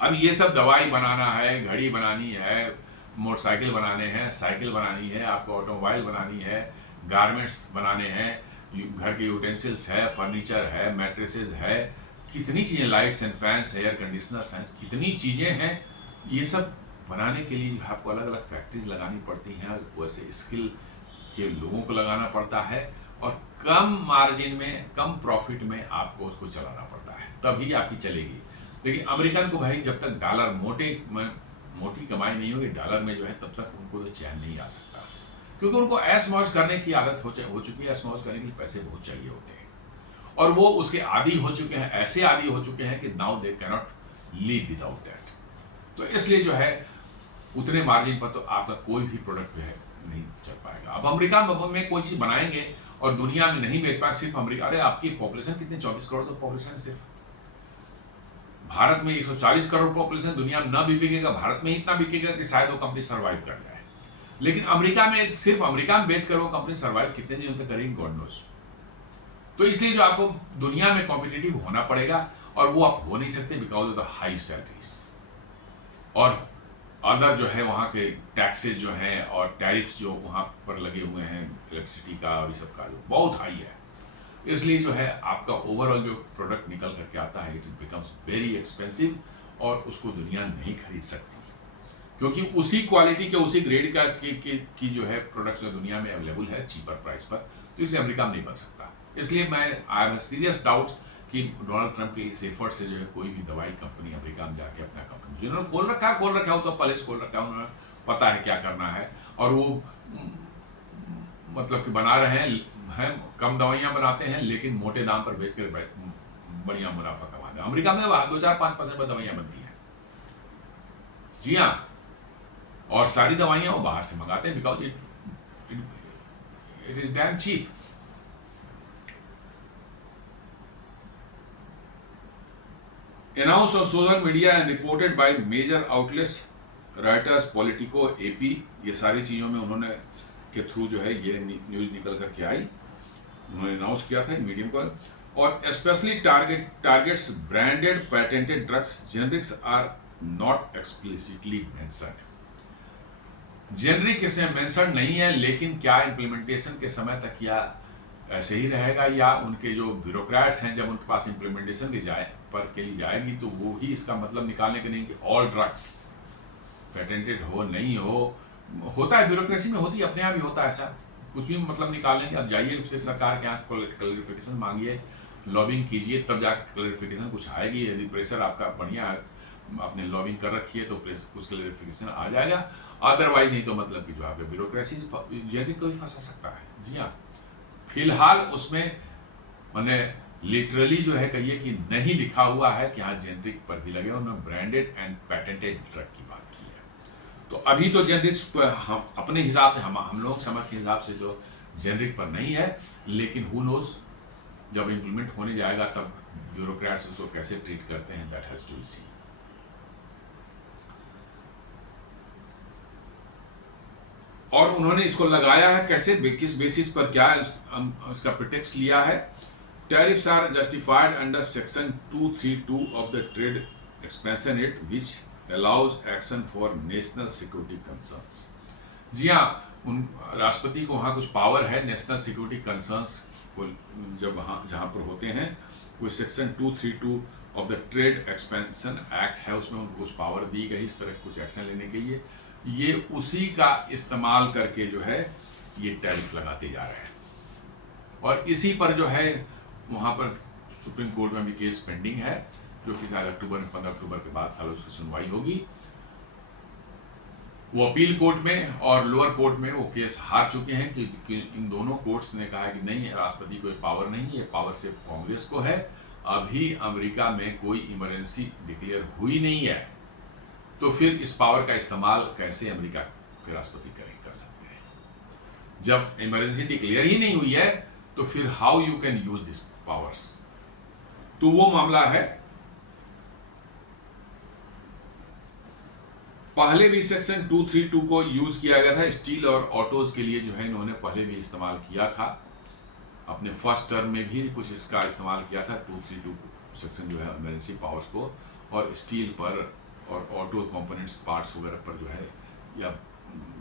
अब ये सब दवाई बनाना है, घड़ी बनानी है, मोटरसाइकिल बनाने हैं, साइकिल बनानी है, आपको ऑटोमोबाइल बनानी है, गारमेंट्स बनाने हैं, घर के यूटेंसिल्स है, फर्नीचर है, मैट्रेसेस है, कितनी चीज़ें, lights and fans, air conditioners हैं, कितनी चीज़ें हैं। ये सब बनाने के लिए आपको अलग अलग फैक्ट्रीज लगानी पड़ती हैं, वैसे स्किल के लोगों को लगाना पड़ता है, और कम मार्जिन में, कम प्रॉफिट में आपको उसको चलाना पड़ता है, तभी आपकी चलेगी। लेकिन अमेरिकन को भाई जब तक डॉलर मोटी कमाई नहीं होगी डॉलर में जो है, तब तक उनको तो चैन नहीं आ सकता, क्योंकि उनको ऐश मौज करने की आदत हो चुकी है। ऐश मौज करने के लिए पैसे बहुत चाहिए होते हैं, और वो उसके आदी हो चुके हैं, ऐसे आदी हो चुके हैं कि now they can not leave without that. तो इसलिए जो है उतने मार्जिन पर तो आपका कोई भी प्रोडक्ट जो है नहीं चल पाएगा। अब अमेरिका में कोई चीज बनाएंगे और दुनिया में नहीं बेच पाए, सिर्फ अमेरिका, अरे आपकी पॉपुलेशन कितनी, 24 करोड़ तो पॉपुलेशन सिर्फ। भारत में 140 करोड़ पॉपुलेशन, दुनिया में न भी बिकेगा, भारत में ही इतना बिकेगा कि शायद वो कंपनी सर्वाइव कर जाए। लेकिन अमेरिका में, सिर्फ अमेरिका में बेचकर वो कंपनी सर्वाइव कितने दिनों तक करेगी, गॉड नोस। तो इसलिए जो आपको दुनिया में कॉम्पिटिटिव होना पड़ेगा, और वो आप हो नहीं सकते because of the high salaries, और अदर जो है वहाँ के टैक्सेस जो हैं और टैरिफ्स जो वहाँ पर लगे हुए हैं इलेक्ट्रिसिटी का और ये सब का, जो बहुत हाई है। इसलिए जो है आपका ओवरऑल जो प्रोडक्ट निकल करके आता है, इट बिकम्स वेरी एक्सपेंसिव, और उसको दुनिया नहीं खरीद सकती, क्योंकि उसी क्वालिटी के, उसी ग्रेड का की जो है प्रोडक्ट्स जो दुनिया में अवेलेबल है चीपर प्राइस पर, तो इसलिए अमेरिका में नहीं बन सकता। इसलिए मैं आई हैव सीरियस डाउट्स कि डोनाल्ड ट्रंप के इस एफर्ट से जो है कोई भी दवाई कंपनी अमेरिका में जाके अपना कंपनी, जिन्होंने खोल रखा है, तो पहले से खोल रखा है, उन्होंने पता है क्या करना है, और वो मतलब कि बना रहे हैं, कम दवाइयाँ बनाते हैं लेकिन मोटे दाम पर बेच कर बढ़िया मुनाफा कमाते हैं। अमेरिका में 2-4-5% पर दवाइयाँ बनती हैं, जी हाँ, और सारी दवाइयाँ वो बाहर से मंगाते हैं, because it is damn cheap. Announced on social media and reported by major outlets, Reuters, Politico, AP, ये सारी चीज़ों में उन्होंने के थ्रू जो है ये न्यूज़ निकल कर के आई, उन्होंने अनाउंस किया था मीडियम पर। और specially targets branded patented drugs, generics are not explicitly mentioned. Generic इसमें मेंशन नहीं है, लेकिन क्या इम्प्लीमेंटेशन के समय तक या ऐसे ही रहेगा, या उनके जो ब्यूरोक्रेट्स हैं जब उनके पास इम्प्लीमेंटेशन के लिए जाएगी तो वो ही इसका मतलब निकालने के नहीं कि ऑल ड्रग्स पेटेंटेड हो नहीं हो। होता है, ब्यूरोक्रेसी में होती है, अपने आप ही होता है ऐसा, कुछ भी मतलब निकाल लेंगे। अब जाइए फिर सरकार के यहाँ क्लैरिफिकेशन मांगिए, लॉबिंग कीजिए, तब जाकर क्लैरिफिकेशन कुछ आएगी। यदि प्रेशर आपका बढ़िया है, आपने लॉबिंग कर रखी है, तो कुछ क्लैरिफिकेशन आ जाएगा, अदरवाइज नहीं तो मतलब कि जो आपके ब्यूरोक्रेसी जेनरिक को भी फंसा सकता है। जी हाँ, फिलहाल उसमें मैंने लिटरली जो है कहिए कि नहीं लिखा हुआ है कि हाँ जेनरिक पर भी लगे, उन्होंने ब्रांडेड एंड पेटेंटेड ड्रग की बात की है। तो अभी तो जेनरिक्स हम अपने हिसाब से हम लोग समझ के हिसाब से जो जेनरिक पर नहीं है, लेकिन हु नोज जब इम्प्लीमेंट होने जाएगा तब ब्यूरोक्रेट्स उसको कैसे ट्रीट करते हैं, that has to be seen. और उन्होंने इसको लगाया है कैसे, किस बेसिस पर, क्या इसका प्रिटेक्स्ट लिया है। Tariffs are justified under section 232 of the trade expansion act which allows action for national security concerns. जी हाँ, उन राष्ट्रपति को वहाँ कुछ पावर है नेशनल सिक्योरिटी कंसर्न्स को जब वहाँ जहाँ पर होते हैं, कोई section 232 of the trade expansion act है, उसमें उनको कुछ पावर दी गई इस तरह कुछ एक्शन लेने के लिए। ये उसी का इस्तेमाल करके जो है ये टैरिफ लगाते जा रहे हैं, और इसी पर जो है वहाँ पर सुप्रीम कोर्ट में भी केस पेंडिंग है, जो कि शायद 15 अक्टूबर के बाद साल उसकी सुनवाई होगी। वो अपील कोर्ट में और लोअर कोर्ट में वो केस हार चुके हैं कि इन दोनों कोर्ट्स ने कहा कि नहीं, राष्ट्रपति को पावर नहीं, ये पावर सिर्फ कांग्रेस को है। अभी अमेरिका में कोई इमरजेंसी डिक्लेयर हुई नहीं है, तो फिर इस पावर का इस्तेमाल कैसे अमेरिका के राष्ट्रपति कर सकते हैं? जब इमरजेंसी डिक्लेयर ही नहीं हुई है तो फिर how you can use this powers? तो वो मामला है। पहले भी सेक्शन 232 को यूज किया गया था स्टील और ऑटोज के लिए, जो है इन्होंने पहले भी इस्तेमाल किया था, अपने फर्स्ट टर्म में भी कुछ इसका इस्तेमाल किया था 232 सेक्शन जो है इमरजेंसी पावर्स को, और स्टील पर और ऑटो कंपोनेंट्स पार्ट्स वगैरह पर जो है, या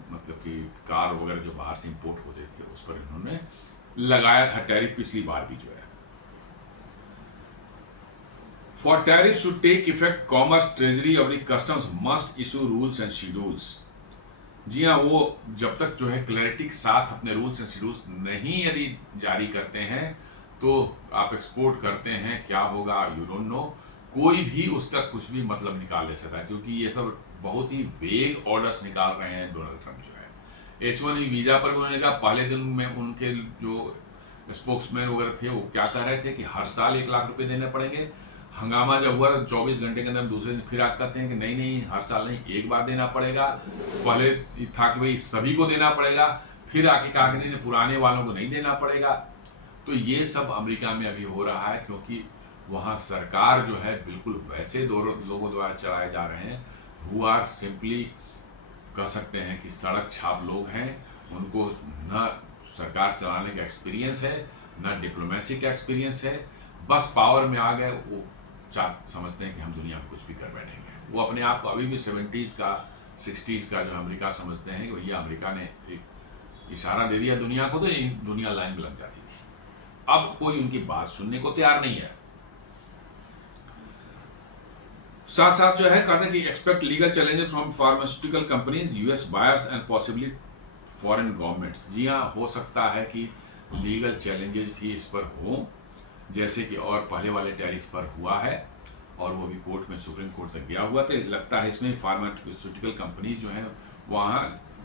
मतलब कि कार वगैरह जो बाहर से इंपोर्ट होते थे उस पर इन्होंने लगाया था टैरिफ पिछली बार भी जो है। For tariff should take effect, commerce, treasury और customs must issue rules and schedules. जी हाँ, वो जब तक जो है क्लैरिटी के साथ अपने रूल्स एंड शेड्यूल्स नहीं यदि जारी करते हैं तो आप एक्सपोर्ट करते हैं, क्या होगा यू डोंट नो। कोई भी उसका कुछ भी मतलब निकाल ले सकता है, क्योंकि ये सब बहुत ही वेग ऑर्डर्स निकाल रहे हैं डोनाल्ड ट्रंप जो है। H1B वीजा पर भी उन्होंने कहा, पहले दिन में उनके जो स्पोक्समैन वगैरह थे वो क्या कह रहे थे कि हर साल 1 लाख रुपए देने पड़ेंगे। हंगामा जब हुआ 24 घंटे के अंदर दूसरे दिन फिर आप कहते हैं कि नहीं नहीं, हर साल नहीं, एक बार देना पड़ेगा। पहले था कि भाई सभी को देना पड़ेगा, फिर आके कहा कि नहीं, पुराने वालों को नहीं देना पड़ेगा। तो ये सब अमेरिका में अभी हो रहा है, क्योंकि वहाँ सरकार जो है बिल्कुल वैसे लोगों द्वारा चलाए जा रहे हैं हु आर सिंपली, कह सकते हैं कि सड़क छाप लोग हैं। उनको न सरकार चलाने का एक्सपीरियंस है, न डिप्लोमेसी का एक्सपीरियंस है, बस पावर में आ गए, वो समझते हैं कि हम दुनिया में कुछ भी कर बैठेंगे। वो अपने आप को अभी भी 70s का 60s का जो अमेरिका समझते हैं कि भैया अमेरिका ने एक इशारा दे दिया दुनिया को तो दुनिया लाइन में लग जाती थी। अब कोई उनकी बात सुनने को तैयार नहीं है। साथ साथ जो है कहते हैं कि expect legal challenges from pharmaceutical companies, US buyers and possibly foreign governments. जी हाँ, हो सकता है कि लीगल चैलेंजेस भी इस पर हों, जैसे कि और पहले वाले टैरिफ पर हुआ है, और वो भी कोर्ट में, सुप्रीम कोर्ट तक गया हुआ। तो लगता है इसमें फार्मास्यूटिकल कंपनीज जो हैं वहाँ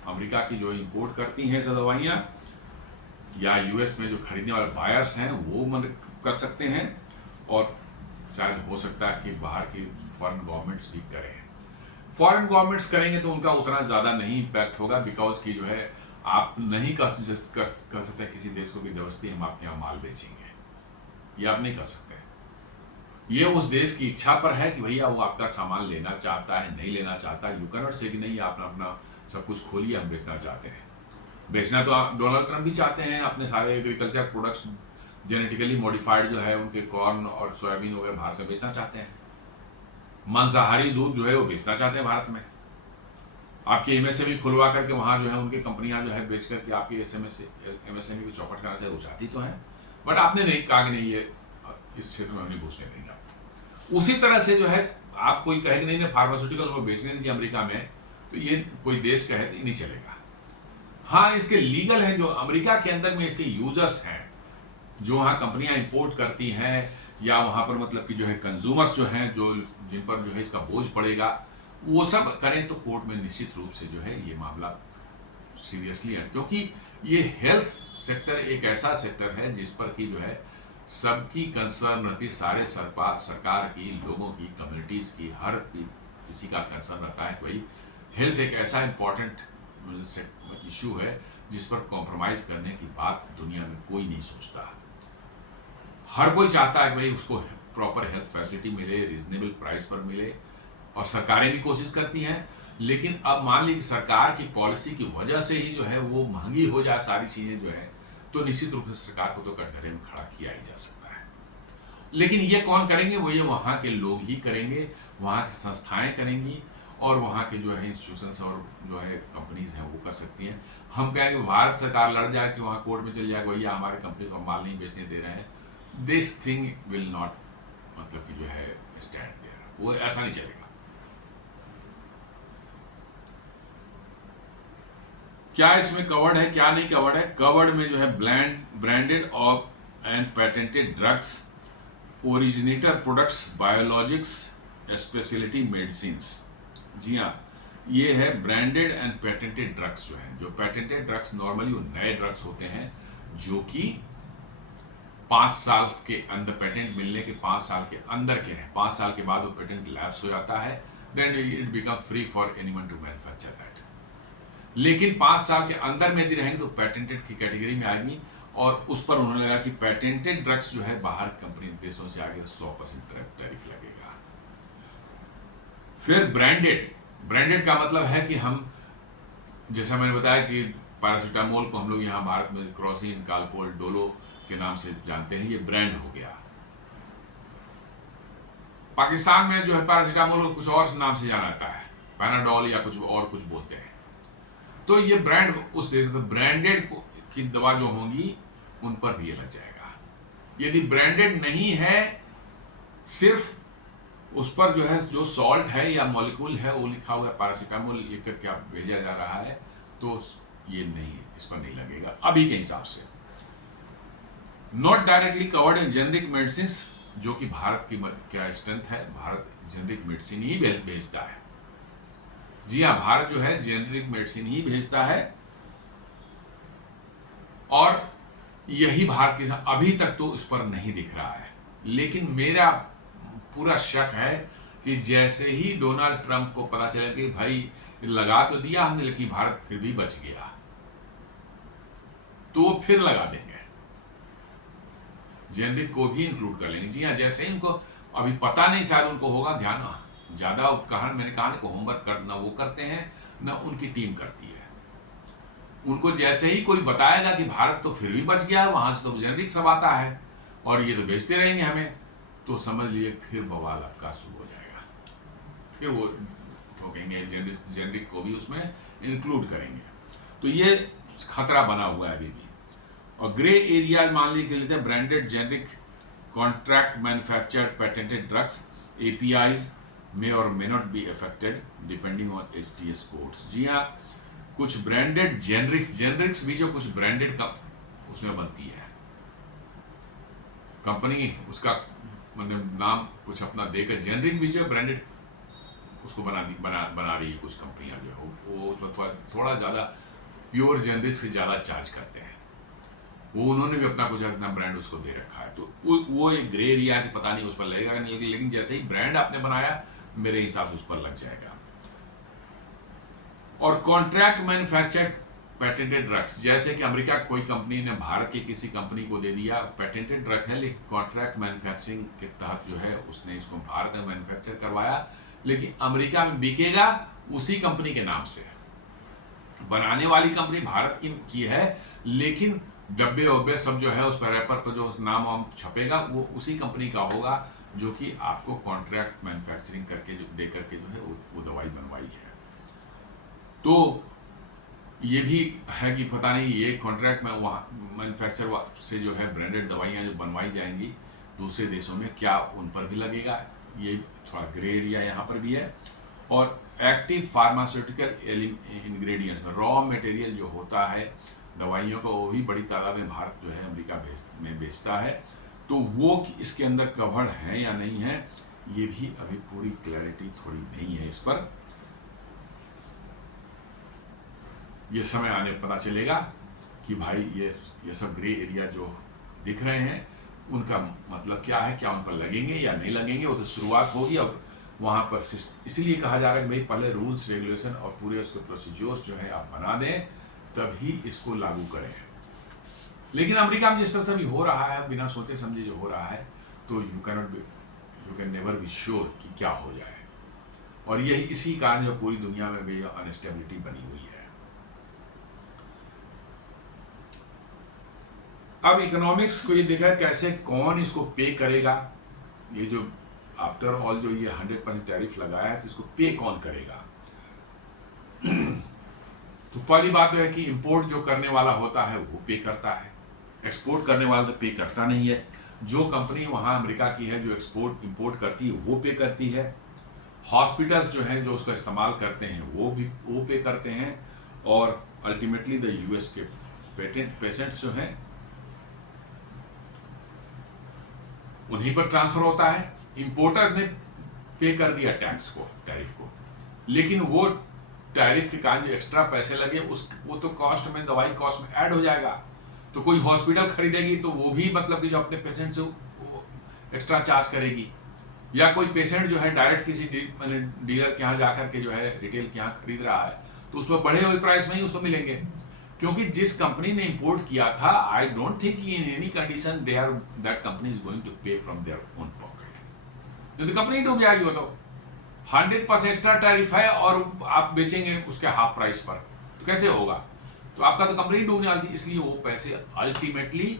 अमेरिका की जो इंपोर्ट करती हैं दवाइयाँ, या यूएस में जो खरीदने वाले बायर्स हैं वो मन कर सकते हैं, और शायद हो सकता है कि बाहर की फॉरेन गवर्नमेंट्स भी करें। फॉरेन गवर्नमेंट्स करेंगे तो उनका उतना ज़्यादा नहीं इम्पैक्ट होगा, बिकॉज की जो है आप नहीं कर सकते किसी देश को कि जबरदस्ती हम आपके यहाँ माल बेचेंगे, ये आप नहीं कर सकते। ये उस देश की इच्छा पर है कि भैया वो आपका सामान लेना चाहता है, नहीं लेना चाहता है। यू कैन नॉट से कि नहीं, आप अपना सब कुछ खोलिए, हम बेचना चाहते हैं। बेचना तो डोनाल्ड ट्रंप भी चाहते हैं, अपने सारे एग्रीकल्चर प्रोडक्ट्स जेनेटिकली मॉडिफाइड जो है उनके कॉर्न और सोयाबीन वगैरह भारत में बेचना चाहते हैं। मांसाहारी दूध जो है वो बेचना चाहते हैं भारत में। आपकी एमएसएमई खुलवा करके वहाँ जो है उनकी कंपनियां जो है बेच करके आपकी एमएसएमई की चौपट करना चाहिए, वो चाहती तो है, बट आपने नहीं कहा कि नहीं, ये इस क्षेत्र में नहीं घुसने देंगे आपको। उसी तरह से जो है आप कोई कहे कि नहीं नहीं फार्मास्यूटिकल को बेचने दीजिए अमेरिका में, तो ये कोई देश कहे तो नहीं चलेगा। हाँ, इसके लीगल है, जो अमेरिका के अंदर में इसके यूजर्स हैं, जो वहाँ कंपनियां इंपोर्ट करती हैं, या वहाँ पर मतलब कि जो है कंज्यूमर्स जो हैं, जो जिन पर जो है इसका बोझ पड़ेगा, वो सब करें तो कोर्ट में निश्चित रूप से जो है ये मामला सीरियसली है, क्योंकि ये हेल्थ सेक्टर एक ऐसा सेक्टर है जिस पर कि जो है सबकी कंसर्न रहती है, सारे सरकार की, लोगों की, कम्युनिटीज़ की, हर किसी का कंसर्न रहता है कि भाई हेल्थ एक ऐसा इम्पॉर्टेंट इशू है जिस पर कॉम्प्रोमाइज़ करने की बात दुनिया में कोई नहीं सोचता। हर कोई चाहता है कि भाई उसको प्रॉपर हेल्थ फैसिलिटी मिले, रीजनेबल प्राइस पर मिले, और सरकारें भी कोशिश करती हैं। लेकिन अब मान लीजिए सरकार की पॉलिसी की वजह से ही जो है वो महंगी हो जाए सारी चीज़ें जो है, तो निश्चित रूप से सरकार को तो कटघरे में खड़ा किया ही जा सकता है। लेकिन ये कौन करेंगे? वो ये वहाँ के लोग ही करेंगे, वहाँ की संस्थाएं करेंगी, और वहाँ के जो है इंस्टीट्यूशंस और जो है कंपनीज हैं वो कर सकती हैं। हम कहेंगे भारत सरकार लड़ जाए कि वहाँ कोर्ट में चल जाए, भैया हमारे कंपनी को माल नहीं बेचने दे रहे हैं, दिस थिंग विल नॉट, मतलब कि जो है स्टैंड देयर, वो ऐसा नहीं चलेगा। क्या इसमें कवर्ड है, क्या नहीं कवर्ड है? कवर्ड में जो है ब्रांडेड और and patented drugs, originator products, biologics, specialty medicines. जी हाँ, ये है ब्रांडेड एंड पेटेंटेड ड्रग्स। जो है, जो पेटेंटेड ड्रग्स नॉर्मली वो नए ड्रग्स होते हैं जो कि 5 साल के अंदर, पेटेंट मिलने के 5 साल के अंदर के हैं, 5 साल के बाद वो पेटेंट लैप्स हो जाता है, then it become free for anyone to manufacture that. लेकिन 5 साल के अंदर में यदि रहेंगे तो पेटेंटेड की कैटेगरी में आएगी, और उस पर उन्होंने लगा कि पेटेंटेड ड्रग्स जो है बाहर कंपनी देशों से आगे 100% टैरिफ लगेगा। फिर ब्रांडेड का मतलब है कि हम, जैसा मैंने बताया कि पैरासीटामोल को हम लोग यहाँ भारत में क्रॉसिन, कालपोल, डोलो के नाम से जानते हैं, ये ब्रांड हो गया। पाकिस्तान में जो है पैरासीटामोल को कुछ और नाम से जाना जाता है, पैनाडोल या कुछ और कुछ बोलते हैं। तो ये ब्रांड उस देश, तो ब्रांडेड की दवा जो होंगी उन पर भी ये लग जाएगा। यदि ब्रांडेड नहीं है, सिर्फ उस पर जो है जो सॉल्ट है या मॉलिक्यूल है वो लिखा हुआ है, पैरासीटामोल लिख कर क्या भेजा जा रहा है, तो ये नहीं, इस पर नहीं लगेगा अभी के हिसाब से। Not directly covered in generic medicine, जो कि भारत की क्या स्ट्रेंथ है, भारत जेनरिक मेडिसिन ही भेजता है। जी हाँ, भारत जो है जेनरिक मेडिसिन ही भेजता है, और यही भारत के साथ अभी तक तो इस पर नहीं दिख रहा है। लेकिन मेरा पूरा शक है कि जैसे ही डोनाल्ड ट्रंप को पता चले कि भाई लगा तो दिया हमने लेकिन भारत फिर भी बच गया, तो वो फिर लगा देंगे, जेनरिक को भी इंक्लूड कर लेंगे। जी हाँ, जैसे ही उनको अभी पता नहीं, शायद उनको होगा ध्यान, ज़्यादा मैंने कहा ना कि होमवर्क करना वो करते हैं ना उनकी टीम करती है। उनको जैसे ही कोई बताएगा कि भारत तो फिर भी बच गया, वहां से तो जेनरिक सब आता है और ये तो बेचते रहेंगे हमें, तो समझ लिए फिर बवाल आपका शुरू हो जाएगा, फिर वो ठोकेंगे, जेनरिक को भी उसमें इंक्लूड करेंगे। तो ये खतरा बना हुआ है अभी भी। और ग्रे एरिया मान लीजिए लेते हैं, branded, generic, contract manufactured patented drugs, APIs may or may not be affected depending on HTS codes। जी हाँ, कुछ ब्रांडेड जेनरिक्स भी जो कुछ ब्रांडेड का उसमें बनती है, कंपनी उसका मतलब नाम कुछ अपना देकर, जेनरिक भी जो है ब्रांडेड उसको बना रही है कुछ कंपनियां जो है, वो उसमें थोड़ा ज़्यादा प्योर जेनरिक से ज़्यादा चार्ज करते हैं, वो उन्होंने भी अपना कुछ अपना ब्रांड उसको दे रखा है। तो वो एक ग्रे एरिया की, पता नहीं उस पर लगेगा नहीं लगेगा, लेकिन जैसे ही ब्रांड आपने बनाया मेरे हिसाब से उस पर लग जाएगा। और कॉन्ट्रैक्ट मैन्युफैक्चर्ड पेटेंटेड ड्रग्स, जैसे कि अमेरिका कोई कंपनी ने भारत की किसी कंपनी को दे दिया, पेटेंटेड ड्रग है लेकिन कॉन्ट्रैक्ट मैन्युफैक्चरिंग के तहत जो है उसने इसको भारत में मैन्युफैक्चर करवाया, लेकिन अमेरिका में बिकेगा उसी कंपनी के नाम से। बनाने वाली कंपनी भारत की है, लेकिन डब्बे वब्बे सब जो है उस पर रैपर पर जो नाम वाम छपेगा वो उसी कंपनी का होगा, जो कि आपको कॉन्ट्रैक्ट मैन्युफैक्चरिंग करके जो दे करके जो है वो दवाई बनवाई है। तो ये भी है कि पता नहीं ये कॉन्ट्रैक्ट में वहाँ मैन्युफैक्चर से जो है ब्रांडेड दवाइयाँ जो बनवाई जाएंगी दूसरे देशों में, क्या उन पर भी लगेगा, ये थोड़ा ग्रे एरिया यहाँ पर भी है। और active pharmaceutical ingredients, raw material जो होता है दवाइयों का, वो भी बड़ी तादाद में भारत जो है अमेरिका में बेचता है, तो वो इसके अंदर कवर्ड है या नहीं है, ये भी अभी पूरी क्लैरिटी थोड़ी नहीं है इस पर। ये समय आने पता चलेगा कि भाई ये सब ग्रे एरिया जो दिख रहे हैं उनका मतलब क्या है, क्या उन पर लगेंगे या नहीं लगेंगे, वो तो शुरुआत होगी। अब वहाँ पर इसलिए कहा जा रहा है कि भाई पहले रूल्स रेगुलेशन और पूरे उसके प्रोसीजर्स जो है आप बना दें, तभी इसको लागू करें। लेकिन अमेरिका में जिस तरह से भी हो रहा है, बिना सोचे समझे जो हो रहा है, तो you can never be sure कि क्या हो जाए। और यही इसी कारण जो पूरी दुनिया में भी अनस्टेबिलिटी बनी हुई है। अब इकोनॉमिक्स को ये देखा कैसे कौन इसको पे करेगा। ये जो आफ्टर ऑल जो ये 100% टैरिफ लगाया है, तो इसको पे कौन करेगा। तो पहली बात तो है कि इंपोर्ट जो करने वाला होता है वो पे करता है, एक्सपोर्ट करने वाला तो पे करता नहीं है। जो कंपनी वहाँ अमेरिका की है जो एक्सपोर्ट इंपोर्ट करती है वो पे करती है। हॉस्पिटल्स जो हैं जो उसका इस्तेमाल करते हैं वो पे करते हैं। और अल्टीमेटली द यूएस के पेशेंट्स जो हैं उन्हीं पर ट्रांसफर होता है। इंपोर्टर ने पे कर दिया टैक्स को, टैरिफ को, लेकिन वो टैरिफ के कारण जो एक्स्ट्रा पैसे लगे वो तो कॉस्ट में, दवाई कॉस्ट में ऐड हो जाएगा। तो कोई हॉस्पिटल खरीदेगी तो वो भी मतलब कि जो अपने पेशेंट से एक्स्ट्रा चार्ज करेगी, या कोई पेशेंट जो है डायरेक्ट किसी डीलर के यहाँ जाकर के जो है रिटेल के यहाँ खरीद रहा है, तो उसमें बढ़े हुए प्राइस में ही उसको मिलेंगे। क्योंकि जिस कंपनी ने इंपोर्ट किया था, I don't think in any condition that company is going to pay from their own pocket. तो कंपनी डूब जाएगी। वो तो 100% एक्स्ट्रा टैरिफ है और आप बेचेंगे उसके हाफ प्राइस पर, तो कैसे होगा। तो आपका तो कंपनी डूबने वाली थी। इसलिए वो पैसे अल्टीमेटली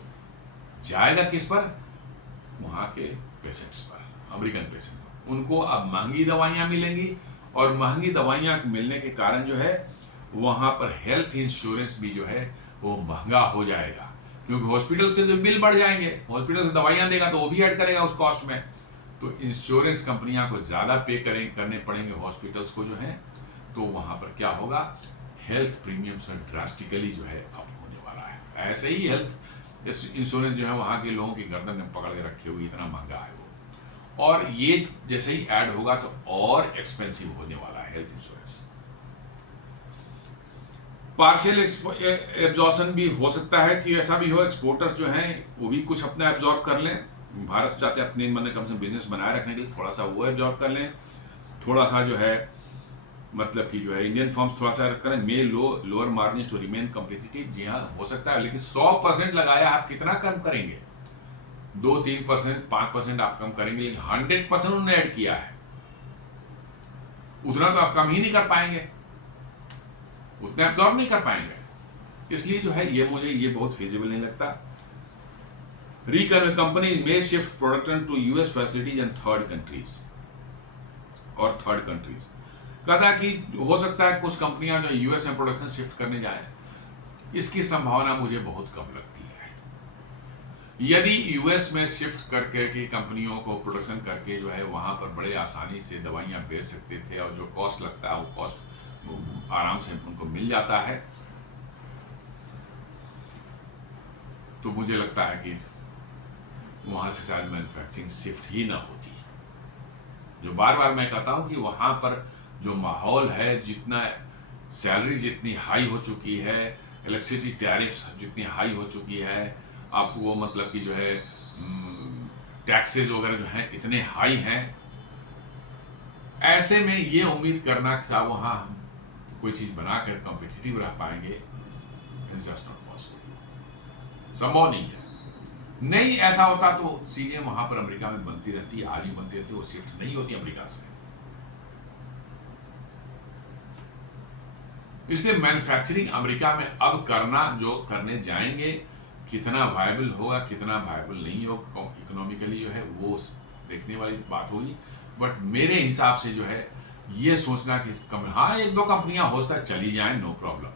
जाएगा किस पर, वहां के पेशेंट्स पर, अमेरिकन पेशेंट। उनको अब महंगी दवाइयां मिलेंगी, और महंगी दवाइयां मिलने के कारण जो है वहां पर हेल्थ इंश्योरेंस भी जो है वो महंगा हो जाएगा। क्योंकि हॉस्पिटल्स के जो बिल बढ़ जाएंगे, हॉस्पिटल से दवाइयां देगा तो वो भी ऐड करेगा उस कॉस्ट में। तो इंश्योरेंस कंपनियां को ज़्यादा पे करने पड़ेंगे हॉस्पिटल्स को जो है। तो वहाँ पर क्या होगा, हेल्थ प्रीमियम्स ड्रास्टिकली जो है अप होने वाला है। ऐसे ही हेल्थ इंश्योरेंस जो है वहाँ के लोगों की गर्दन में पकड़ के रखे हुए, इतना महंगा है वो। और ये जैसे ही ऐड होगा तो और एक्सपेंसिव होने वाला है हेल्थ इंश्योरेंस। पार्शियल एब्जॉर्प्शन भी हो सकता है कि ऐसा भी हो, एक्सपोर्टर्स जो हैं वो भी कुछ अपना एब्जॉर्ब कर लें। भारत से चाहते हैं अपने मन कम से बिजनेस बनाए रखने के लिए थोड़ा सा वो एब्जॉर्ब कर लें। थोड़ा सा जो है मतलब कि जो है इंडियन फर्म्स थोड़ा सा करें, may lower margin to remain competitive. जी हाँ, हो सकता है, लेकिन 100% लगाया, आप कितना कम करेंगे? 2-3%, 5% आप कम करेंगे, लेकिन 100% उन्होंने ऐड किया है, उतना तो आप कम ही नहीं कर पाएंगे, उतना एब्जॉर्ब नहीं कर पाएंगे। इसलिए जो है मुझे ये बहुत फिजिबल नहीं लगता। कंपनी में shift production to US facilities and third countries कहता कि हो सकता है कुछ कंपनियां जो यूएस में प्रोडक्शन शिफ्ट करने जाएं। इसकी संभावना मुझे बहुत कम लगती है। यदि यूएस में शिफ्ट करके की कंपनियों को प्रोडक्शन करके जो है वहां पर बड़े आसानी से दवाइयां बेच सकते थे, और जो कॉस्ट लगता है वो कॉस्ट आराम से उनको मिल जाता है, तो मुझे लगता है कि वहां से शायद मैन्युफैक्चरिंग शिफ्ट ही ना होती। जो बार बार मैं कहता हूं कि वहां पर जो माहौल है, जितना सैलरी जितनी हाई हो चुकी है, इलेक्ट्रिसिटी टैरिफ्स जितनी हाई हो चुकी है, आप वो मतलब कि जो है टैक्सेस वगैरह जो हैं इतने हाई हैं, ऐसे में ये उम्मीद करना कि साहब वहाँ कोई चीज़ बनाकर कॉम्पिटिटिव रह पाएंगे, इट्स जस्ट नॉट पॉसिबल, संभव नहीं है। नहीं ऐसा होता तो चीज़ें वहाँ पर अमेरिका में बनती रहती, आज ही बनती रहती, वो शिफ्ट नहीं होती अमेरिका से। इसलिए मैन्युफैक्चरिंग अमेरिका में अब करना, जो करने जाएंगे, कितना वायबल होगा, कितना वायबल नहीं होगा इकोनॉमिकली जो है वो देखने वाली बात होगी। बट मेरे हिसाब से जो है ये सोचना कि हाँ 1-2 कंपनियां हो सकता चली जाएं, नो प्रॉब्लम।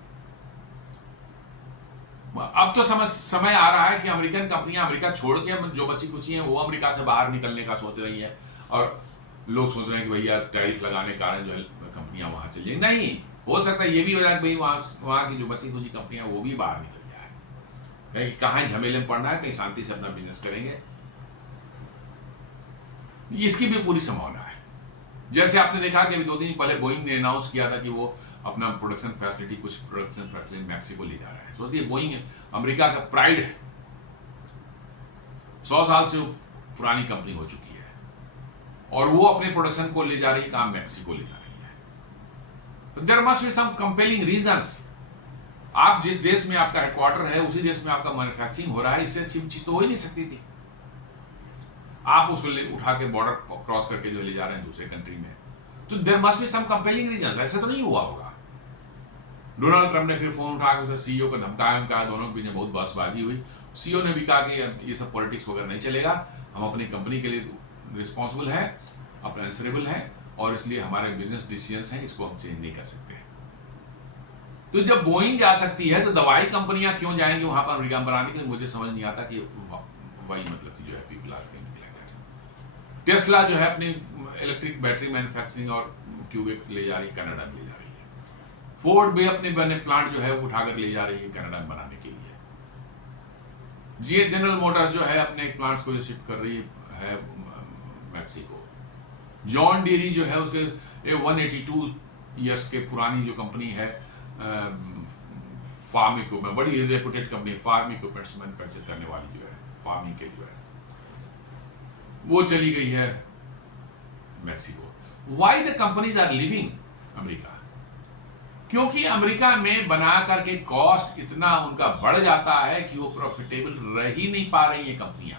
अब तो समय आ रहा है कि अमेरिकन कंपनियां अमेरिका छोड़ के जो बची कुची हैं वो अमेरिका से बाहर निकलने का सोच रही हैं, और लोग सोच रहे हैं कि भैया टैरिफ लगाने के कारण जो है कंपनियां वहां चली जाएंगी। नहीं, हो सकता है ये भी हो जाए कि भाई वहाँ की जो बची कुची कंपनियां वो भी बाहर निकल जाए, कहीं कहाँ झमेले में पड़ना है, कहीं शांति से अपना बिजनेस करेंगे, इसकी भी पूरी संभावना है। जैसे आपने देखा कि 2 दिन पहले बोइंग ने अनाउंस किया था कि वो अपना प्रोडक्शन फैसिलिटी, कुछ प्रोडक्शन फैसिलिटी मैक्सिको ले जा रहा है। सोचिए, बोइंग अमेरिका का प्राइड है, 100 साल से पुरानी कंपनी हो चुकी है और वो अपने प्रोडक्शन को ले जा रही है कहाँ, मैक्सिको ले जा रही है। There must be some compelling reasons. आप जिस देश में आपका हेडक्वार्टर है उसी देश में आपका मैन्युफैक्चरिंग हो रहा है, इससे अच्छी चीज तो हो ही नहीं सकती थी। आप उसको उठा के बॉर्डर क्रॉस करके जो ले जा रहे हैं दूसरे कंट्री में, तो there must be some compelling reasons. ऐसे तो नहीं हुआ होगा। डोनाल्ड ट्रंप ने फिर फोन उठा के उसका सीईओ को धमकाया, दोनों के बीच बहुत बहसबाजी हुई। सीईओ ने भी कहा कि ये सब पॉलिटिक्स वगैरह नहीं चलेगा, हम अपनी कंपनी के लिए रिस्पॉन्सिबल है, अपना आंसरेबल है, और इसलिए हमारे बिजनेस डिसीजंस हैं, इसको हम चेंज नहीं कर सकते। तो जब बोइंग जा सकती है तो दवाई कंपनियां क्यों जाएंगी वहां पर अमेरिका में बनाने के लिए, मुझे समझ नहीं आता कि वही मतलब कि जो है people are thinking like that. Tesla जो है अपनी इलेक्ट्रिक बैटरी मैन्युफैक्चरिंग और क्यूबेक ले जा रही है, कनाडा में ले जा रही है। फोर्ड भी अपने बने प्लांट जो है वो उठाकर ले जा रही है कनाडा में बनाने के लिए। जी जनरल मोटर्स जो है अपने प्लांट्स को शिफ्ट कर रही है मैक्सिको। जॉन डीरी जो है उसके 182 ईयर्स के पुरानी जो कंपनी है फार्म इक्विपमेंट, बड़ी reputed company, farm equipments manufacture करने वाली जो है, फार्मिंग के जो है, वो चली गई है Mexico. Why the companies are living America? क्योंकि अमेरिका में बना करके कॉस्ट इतना उनका बढ़ जाता है कि वो प्रॉफिटेबल रह ही नहीं पा रही है कंपनियां,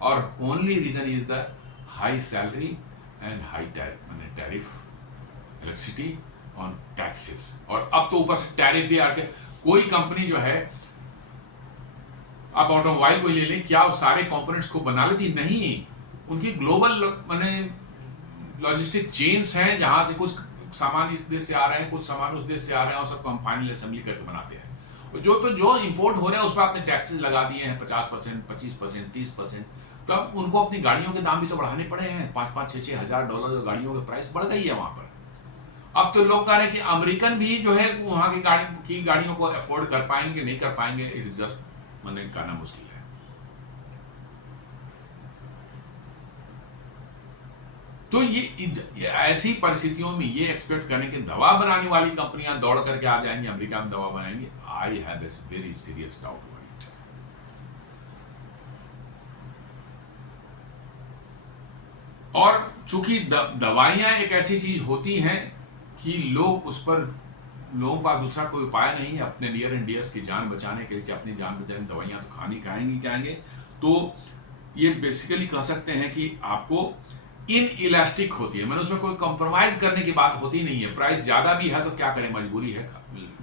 और only reason is the high salary and high tariff, electricity on taxes, और अब तो ऊपर से टैरिफ भी आके कोई कंपनी जो है, आप ऑटोमोबाइल को ले लें, क्या वो सारे कंपोनेंट्स को बना लेती? नहीं, उनकी ग्लोबल माने लॉजिस्टिक चेन्स हैं जहां से कुछ सामान इस देश से आ रहे हैं, कुछ सामान उस देश से आ रहे हैं, और सबको हम फाइनल असेंबली करके बनाते हैं। जो इंपोर्ट हो रहे हैं उस पर आपने टैक्सेस लगा दिए हैं 50%, 25%, 30%, तो अब उनको अपनी गाड़ियों के दाम भी तो बढ़ाने पड़े हैं। 5-5, 6-6 हजार डॉलर गाड़ियों की प्राइस बढ़ गई है वहां पर। अब तो लोग कह रहे हैं कि अमेरिकन भी जो है वहां की गाड़ियों को अफोर्ड कर पाएंगे, नहीं कर पाएंगे, इट इज जस्ट मैंने कहना मुश्किल है। तो ये ऐसी परिस्थितियों में ये एक्सपेक्ट करें कि दवा बनाने वाली कंपनियां दौड़ करके आ जाएंगी अमेरिका में दवा बनाएंगे, I have a very serious doubt about it. और चूंकि दवाइयां एक ऐसी चीज होती हैं कि लोगों के पास दूसरा कोई उपाय नहीं है अपने नियर एंड डियर्स की जान बचाने के लिए, अपनी जान बचाने दवाइयां तो खानी खाएंगे। तो ये बेसिकली कह सकते हैं कि आपको इन इलास्टिक होती है, मैंने उसमें कोई कॉम्प्रोमाइज करने की बात होती नहीं है। प्राइस ज्यादा भी है तो क्या करें, मजबूरी है,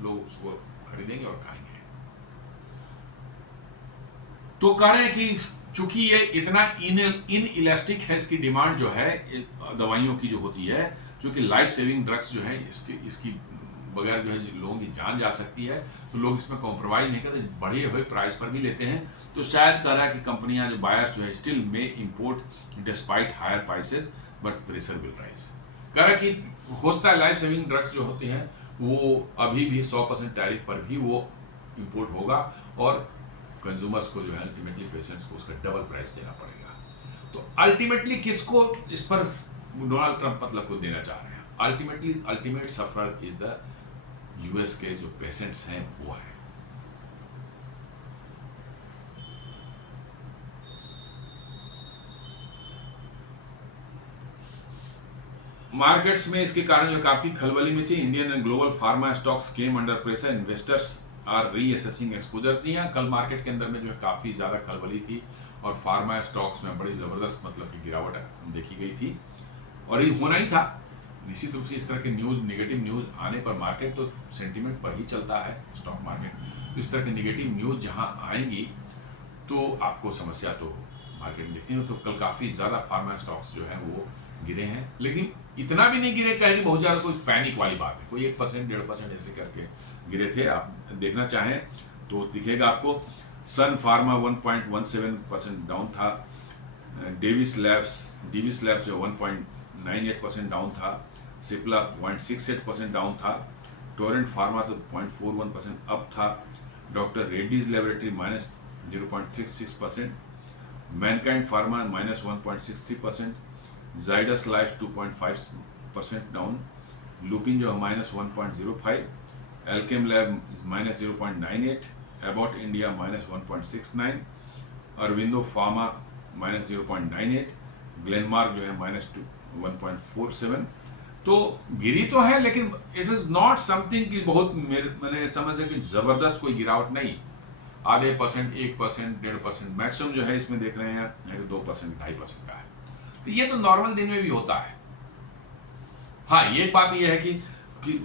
लोग उसको खरीदेंगे और खाएंगे। तो कह रहे हैं कि चूंकि ये इतना इन इलास्टिक है, इसकी डिमांड जो है दवाइयों की जो होती है, क्योंकि लाइफ सेविंग ड्रग्स जो है इसकी बगैर जो है लोगों की जान जा सकती है, तो लोग इसमें कॉम्प्रोमाइज नहीं करते, बढ़े हुए प्राइस पर भी लेते हैं। तो शायद कह रहा है कि कंपनियां जो बायर्स जो है still may import despite higher prices but pressure will rise. कह रहा है कि होता है लाइफ सेविंग ड्रग्स जो होते हैं वो अभी भी 100% टैरिफ पर भी वो इंपोर्ट होगा, और कंज्यूमर्स को जो है अल्टीमेटली पेशेंट्स को उसका डबल प्राइस देना पड़ेगा। तो अल्टीमेटली किसको इस पर डोनाल्ड ट्रंप मतलब को देना चाह रहे हैं? Ultimate sufferer is the US के जो पेशेंट्स हैं वो है। मार्केट्स में इसके कारण जो काफी खलबली मची। Indian and global pharma stocks came under pressure, investors are reassessing exposure. जी हाँ, कल मार्केट के अंदर में जो है काफी ज्यादा खलबली थी और फार्मा स्टॉक्स में बड़ी जबरदस्त मतलब की गिरावट देखी गई थी, और ये होना ही था। निश्चित रूप से इस तरह के न्यूज, नेगेटिव न्यूज आने पर मार्केट तो सेंटीमेंट पर ही चलता है, स्टॉक मार्केट। इस तरह की नेगेटिव न्यूज जहां आएंगी तो आपको समस्या तो मार्केट में देखते हैं। तो कल काफी ज्यादा फार्मा स्टॉक्स जो है वो गिरे हैं, लेकिन इतना भी नहीं गिरे कहें बहुत ज्यादा कोई पैनिक वाली बात है, कोई 1%, 1.5% ऐसे करके गिरे थे। आप देखना चाहें तो दिखेगा आपको। सन फार्मा 1.17% डाउन था, डेविस लैब्स जो 1.98% डाउन था, सिप्ला 0.68% डाउन था, टोरेंट फार्मा तो 0.41% अप था, doctor Reddy's laboratory -0.36%, Mankind pharma -1.63%, Zydus life 2.5% down, Lupin जो -1.05, Alkem lab -0.98, Abbott India -1.69, Aurobindo pharma -0.98, Glenmark जो है -1.47। तो गिरी तो है, लेकिन इट इज नॉट समथिंग कि बहुत मैंने समझ कि जबरदस्त कोई गिरावट नहीं। आधे परसेंट, 1%, 1.5%, मैक्सिमम जो है इसमें देख रहे हैं 2%, 2.5% का है। तो ये तो नॉर्मल दिन में भी होता है। हाँ, ये बात ये है कि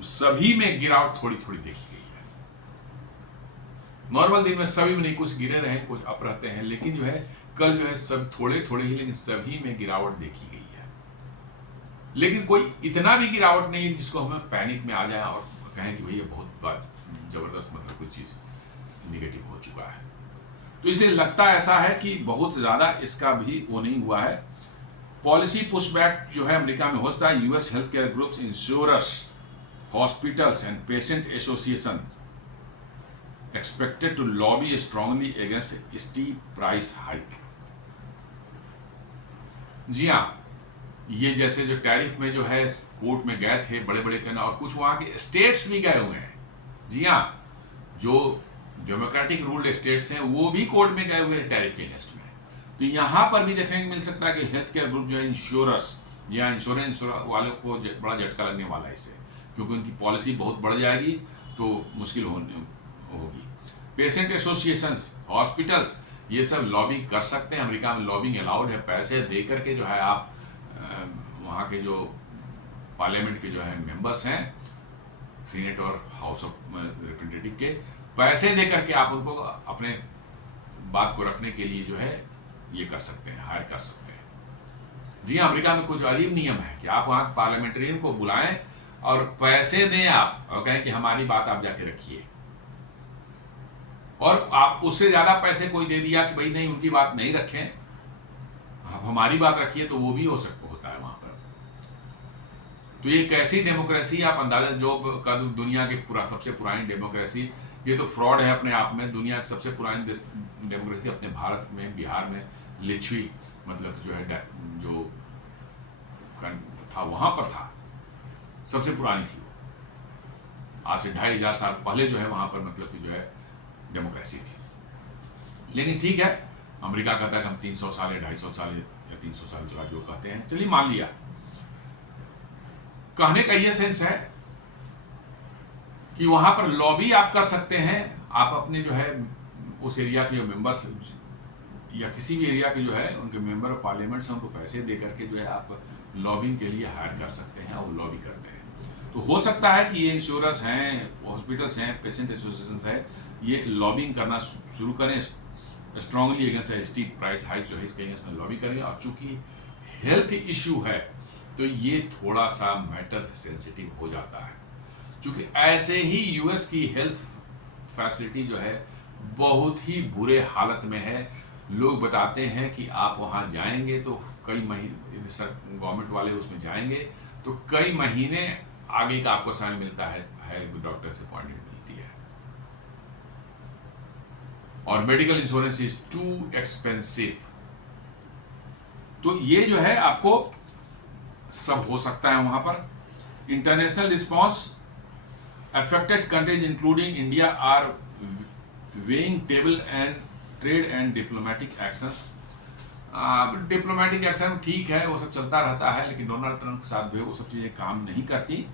सभी में गिरावट थोड़ी थोड़ी देखी गई है। नॉर्मल दिन में सभी में नहीं, कुछ गिरे रहे, कुछ अप रहते हैं, लेकिन जो है कल जो है सब थोड़े थोड़े ही, लेकिन सभी में गिरावट देखी गई है। लेकिन कोई इतना भी गिरावट नहीं है जिसको हमें पैनिक में आ जाए और कहें कि भैया बहुत जबरदस्त मतलब कोई चीज निगेटिव हो चुका है। तो इसलिए लगता ऐसा है कि बहुत ज्यादा इसका भी वो नहीं हुआ है। पॉलिसी पुशबैक जो है अमेरिका में होता है। US health care groups, insurers, hospitals and patient association expected to lobby strongly against steep price hike। जी हाँ, ये जैसे जो टैरिफ में जो है कोर्ट में गए थे बड़े बड़े कहना, और कुछ वहां के स्टेट्स भी गए हुए हैं। जी हाँ, जो डेमोक्रेटिक रूल्ड स्टेट्स हैं वो भी कोर्ट में गए हुए हैं टैरिफ के अगेंस्ट में। तो यहां पर भी देखने को मिल सकता है कि हेल्थ केयर ग्रुप जो है, इंश्योरर्स या इंश्योरेंस वालों को बड़ा झटका लगने वाला है इससे, क्योंकि उनकी पॉलिसी बहुत बढ़ जाएगी तो मुश्किल होगी। पेशेंट एसोसिएशंस, हॉस्पिटल्स, ये सब लॉबिंग कर सकते हैं। अमेरिका में लॉबिंग अलाउड है। पैसे दे करके जो है आप वहाँ के जो पार्लियामेंट के जो है मेंबर्स हैं, सीनेट और हाउस ऑफ रिप्रेजेंटेटिव के, पैसे दे करके आप उनको अपने बात को रखने के लिए जो है ये कर सकते हैं, हायर कर सकते हैं। जी हाँ, अमेरिका में कुछ अजीब नियम है कि आप वहाँ पार्लियामेंटेरियन को बुलाएं और पैसे दें आप, और कहें कि हमारी बात आप जाके रखिए, और आप उससे ज्यादा पैसे कोई दे दिया कि भाई नहीं उनकी बात नहीं रखें, आप हमारी बात रखिए, तो वो भी होता है वहां पर। तो ये कैसी डेमोक्रेसी आप अंदाजा, जो दुनिया की सबसे पुरानी डेमोक्रेसी, ये तो फ्रॉड है अपने आप में। दुनिया की सबसे पुरानी डेमोक्रेसी अपने भारत में, बिहार में लिच्छवी मतलब जो है जो था वहां पर था, सबसे पुरानी थी वो। आज से 2500 साल पहले जो है वहां पर मतलब कि जो है डेमोक्रेसी थी। लेकिन ठीक है, अमेरिका कहता है कि हम 300 साल या 250 साल या 300 साल जो कहते हैं, चलिए मान लिया। कहने का ये सेंस है कि वहां पर लॉबी आप कर सकते हैं। आप अपने जो है उस एरिया के जो मेंबर्स या किसी भी एरिया के जो है उनके मेंबर ऑफ पार्लियामेंट से उनको पैसे दे करके जो है आप लॉबिंग के लिए हायर कर सकते हैं, और लॉबी करते हैं। तो हो सकता है कि ये इंश्योरेंस हैं, हॉस्पिटल्स हैं, पेशेंट एसोसिएशन है, ये लॉबिंग करना शुरू करें strongly against steep price hike जो है इसके अगेंस्ट में लॉबी करेंगे। और चूंकि हेल्थ इश्यू है तो ये थोड़ा सा मैटर सेंसिटिव हो जाता है, क्योंकि ऐसे ही यूएस की हेल्थ फैसिलिटी जो है बहुत ही बुरे हालत में है। लोग बताते हैं कि आप वहां जाएंगे तो कई महीने, गवर्नमेंट वाले उसमें जाएंगे तो कई महीने आगे का आपको समय मिलता है डॉक्टर से अपॉइंटमेंट मिलती है, और medical insurance is too expensive. तो ये जो है आपको सब हो सकता है वहां पर। International response, affected countries including India are weighing table and trade and diplomatic actions. Diplomatic action ठीक है, वो सब चलता रहता है, लेकिन डोनाल्ड ट्रंप के साथ भी वो सब चीजें काम नहीं करती।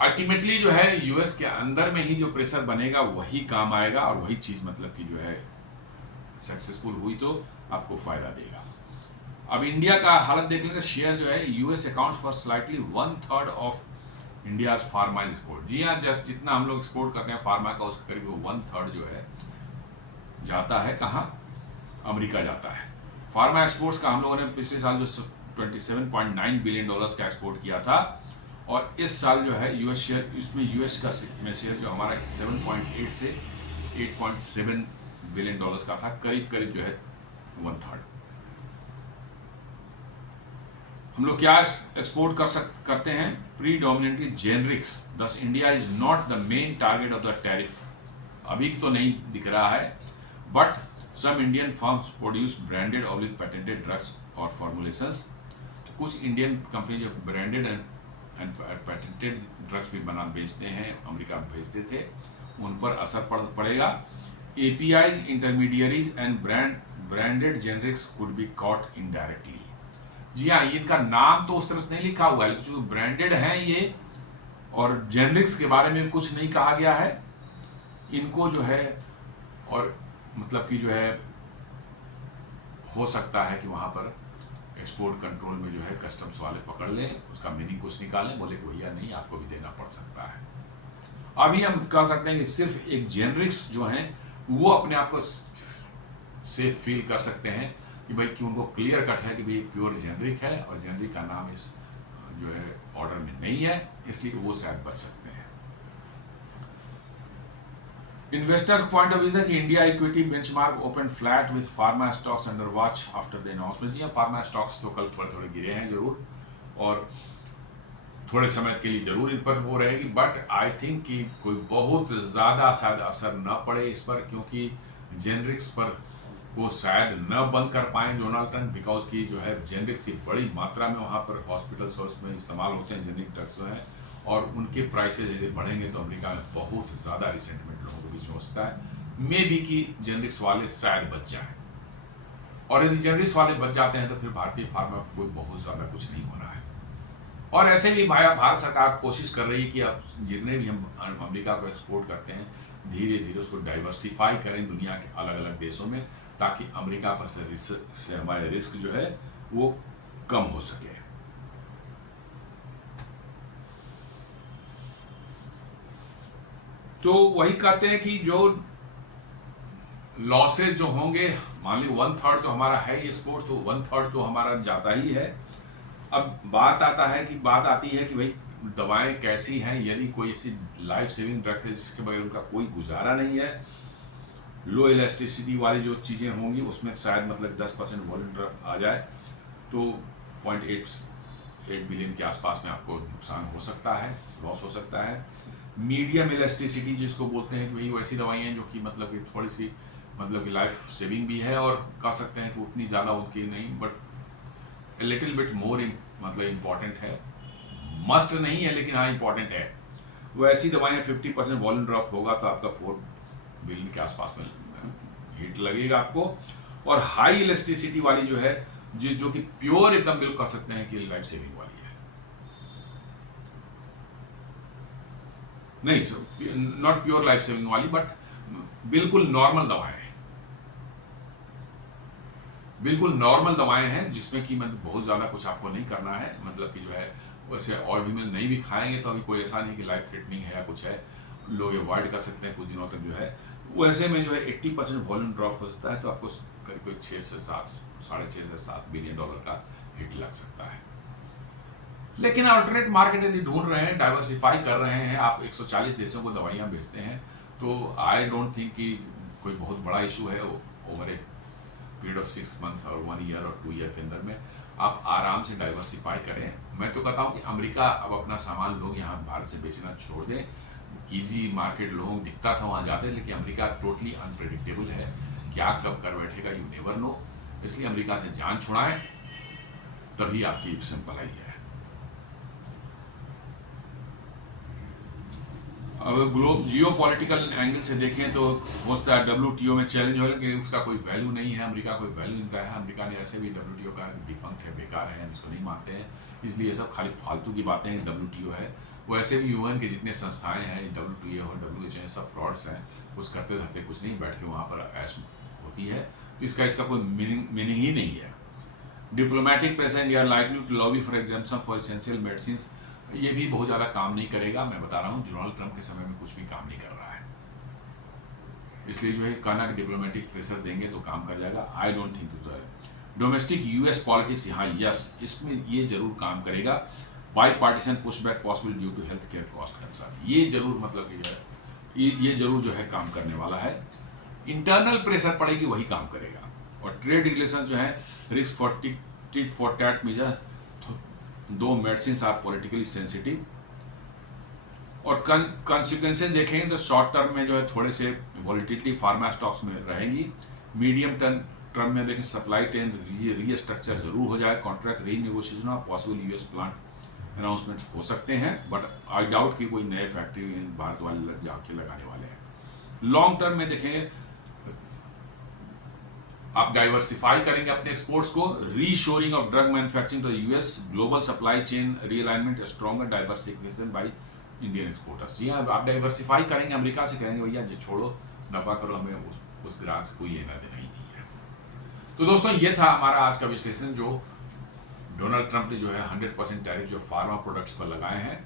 अल्टीमेटली जो है यूएस के अंदर में ही जो प्रेशर बनेगा वही काम आएगा, और वही चीज मतलब कि जो है सक्सेसफुल हुई तो आपको फायदा देगा। अब इंडिया का हालत देख लेते, शेयर जो है US accounts for slightly 1/3 of India's pharma export. जी हाँ, जस्ट जितना हम लोग एक्सपोर्ट करते हैं फार्मा का, उसके करीब 1/3 जो है जाता है कहाँ, अमेरिका जाता है। फार्मा एक्सपोर्ट्स का हम लोगों ने पिछले साल जो $27.9 बिलियन का एक्सपोर्ट किया था, और इस साल जो है यूएस शेयर, इसमें यूएस का शेयर जो हमारा 7.8 से 8.7 बिलियन डॉलर्स का था, करीब करीब जो है 1/3। हम लोग क्या एक्सपोर्ट करते हैं, predominantly generics. Thus India is not the main target of the tariff. अभी तो नहीं दिख रहा है, but some Indian firms produce branded और पेटेंटेड ड्रग्स और फॉर्मुलेशंस। तो कुछ इंडियन कंपनी जो ब्रांडेड एंड पेटेंटेड ड्रग्स भी बेचते हैं, अमेरिका में भेजते थे, उन पर असर पड़ेगा। APIs, intermediaries and branded generics could be caught indirectly. जी हाँ, इनका नाम तो उस तरह से नहीं लिखा हुआ है, लेकिन जो ब्रांडेड हैं ये और जेनरिक्स के बारे में कुछ नहीं कहा गया है, इनको जो है और मतलब कि जो है हो सकता है कि वहाँ पर एक्सपोर्ट कंट्रोल में जो है कस्टम्स वाले पकड़ लें, उसका मीनिंग कुछ निकालें, बोले कि भैया नहीं, आपको भी देना पड़ सकता है। अभी हम कह सकते हैं कि सिर्फ एक जेनरिक्स जो हैं वो अपने आप को सेफ फील कर सकते हैं कि भाई कि उनको क्लियर कट है कि भाई प्योर जेनरिक है और जेनरिक का नाम इस जो है ऑर्डर में नहीं है, इसलिए वो शायद बच सकते हैं। इन्वेस्टर्स पॉइंट ऑफ व्यू है कि India equity benchmark open flat with pharma stocks under watch after the announcement. जी फार्मा स्टॉक्स तो कल थोड़े थोड़े गिरे हैं जरूर और थोड़े समय के लिए जरूर इन पर वो रहेगी, बट आई थिंक कि कोई बहुत ज़्यादा शायद असर न पड़े इस पर, क्योंकि जेनरिक्स पर को शायद न बंद कर पाएँ डोनाल्ड ट्रंप, बिकॉज की जो है जेनरिक्स की बड़ी मात्रा में वहाँ पर हॉस्पिटल्स में इस्तेमाल होते हैं जेनरिक ड्रग्स जो हैं, और उनके प्राइसेज यदि बढ़ेंगे तो अमेरिका में बहुत ज़्यादा रिसेंटमेंट लोगों के बीच में होता है। मे बी कि जेनरिक्स वाले शायद बच जाएँ, और यदि जेनरिक्स वाले बच जाते हैं तो फिर भारतीय फार्मा को कोई बहुत ज़्यादा कुछ नहीं होना है। और ऐसे भी भारत सरकार कोशिश कर रही है कि अब जितने भी हम अमेरिका को एक्सपोर्ट करते हैं धीरे धीरे उसको डाइवर्सिफाई करें दुनिया के अलग अलग देशों में, ताकि अमेरिका पर से हमारे रिस्क जो है वो कम हो सके। तो वही कहते हैं कि जो लॉसेज जो होंगे, मान ली 1/3 तो हमारा है ही एक्सपोर्ट, तो 1/3 तो हमारा जाता ही है। अब बात आती है कि भाई दवाएं कैसी हैं, यदि कोई ऐसी लाइफ सेविंग ड्रग्स है जिसके बगैर उनका कोई गुजारा नहीं है, लो इलास्टिसिटी वाली जो चीज़ें होंगी उसमें शायद मतलब 10% वॉल्यूम ड्रॉप आ जाए तो 0.8 बिलियन के आसपास में आपको नुकसान हो सकता है, लॉस हो सकता है। मीडियम इलास्टिसिटी जिसको बोलते हैं कि भाई वैसी दवाइयाँ हैं जो कि मतलब कि थोड़ी सी मतलब कि लाइफ सेविंग भी है, और कह सकते हैं कि उतनी ज़्यादा उनकी नहीं, बट लिटिल बिट मोर मतलब इम्पॉर्टेंट है, मस्ट नहीं है लेकिन हाँ इम्पॉर्टेंट है। वो ऐसी दवाइयाँ 50% वॉल्यूम ड्रॉप होगा तो आपका 4 बिलियन के आसपास में हिट लगेगा आपको। और हाई इलास्टिसिटी वाली जो है जो कि प्योर एकदम बिल्कुल कह सकते हैं कि लाइफ सेविंग वाली है, नहीं नॉट प्योर लाइफ सेविंग वाली बट बिल्कुल नॉर्मल दवाएं हैं, बिल्कुल नॉर्मल दवाएं हैं जिसमें कि मतलब बहुत ज़्यादा कुछ आपको नहीं करना है, मतलब कि जो है वैसे और भी नहीं भी खाएंगे तो अभी कोई ऐसा नहीं कि लाइफ थ्रेटनिंग है या कुछ है, लोग अवॉइड कर सकते हैं कुछ दिनों तक जो है। वैसे में जो है 80% वॉल्यूम ड्रॉप हो सकता है तो आपको करीब कोई 6 से 7 6.5 से 7 बिलियन डॉलर का हिट लग सकता है। लेकिन अल्टरनेट मार्केट यदि ढूंढ रहे हैं, डाइवर्सिफाई कर रहे हैं, आप 140 देशों को दवाइयाँ बेचते हैं, तो आई डोंट थिंक कि कोई बहुत बड़ा इशू है over a period of 6 months और 1 ईयर और 2 ईयर के अंदर में आप आराम से डाइवर्सिफाई करें। मैं तो कहता हूँ कि अमेरिका अब अपना सामान लोग यहाँ भारत से बेचना छोड़ दें। ईजी मार्केट लोगों को दिखता था वहाँ जाते, लेकिन अमेरिका टोटली अनप्रेडिक्टेबल है, क्या कब कर बैठेगा यू नेवर नो, इसलिए अमेरिका से जान छुड़ाएं तभी आपकी सिंपल आई है। अब जियो पॉलिटिकल एंगल से देखें तो हो सकता है WTO में चैलेंज हो कि उसका कोई वैल्यू नहीं है, अमेरिका कोई वैल्यू नहीं रहा है। अमेरिका ने ऐसे भी WTO का डिफंक्ट है, बेकार है, हम इसको नहीं मानते हैं, इसलिए ये सब खाली फालतू की बातें हैं। WTO है, वैसे भी UN के जितने संस्थाएं हैं, WTO और WHO सब फ्रॉड्स हैं, कुछ करते रहते कुछ नहीं, बैठ के वहाँ पर ऐश होती है, तो इसका कोई मीनिंग ही नहीं है। Diplomatic pressure India likely to lobby for exemption for essential medicine, ये भी बहुत ज़्यादा काम नहीं करेगा। मैं बता रहा हूँ डोनाल्ड ट्रंप के समय में कुछ भी काम नहीं कर रहा है, इसलिए जो है कहना कि डिप्लोमेटिक प्रेशर देंगे तो काम कर जाएगा, आई डोंट थिंक तो है। डोमेस्टिक US पॉलिटिक्स, यहाँ यस, इसमें ये जरूर काम करेगा। Bipartisan pushback possible due to health care cost concern, ये जरूर मतलब कि जो है ये जरूर जो है काम करने वाला है। इंटरनल प्रेशर पड़ेगी वही काम करेगा। और ट्रेड रिलेशन जो है risk for tit for tat measure, though medicine are politically sensitive, और कॉन्सिक्वेंसेज देखेंगे तो शॉर्ट टर्म में जो है थोड़े से वॉलिटिलिटी फार्मा स्टॉक्स में रहेगी। मीडियम टर्म में देखें सप्लाई चेन रीस्ट्रक्चर जरूर हो जाए, कॉन्ट्रैक्ट रीनेगोशिएशन और पॉसिबल US प्लांट अनाउंसमेंट हो सकते हैं, बट आई डाउट कि कोई नए फैक्ट्री भारत वाले जाके लगाने वाले हैं। लॉन्ग टर्म में देखेंगे आप डाइवर्सिफाई करेंगे अपने एक्सपोर्ट्स को, reshoring of drug manufacturing to US, global supply chain realignment, stronger diversification by Indian exporters. जी हाँ, आप डाइवर्सिफाई करेंगे, अमेरिका से कहेंगे भैया जी छोड़ो, नफा करो, हमें उस ग्राहक से कोई लेना देना ही नहीं है। तो दोस्तों ये था हमारा आज का विश्लेषण, जो डोनाल्ड ट्रंप ने जो है 100% टैरिफ जो फार्मा प्रोडक्ट्स पर लगाए हैं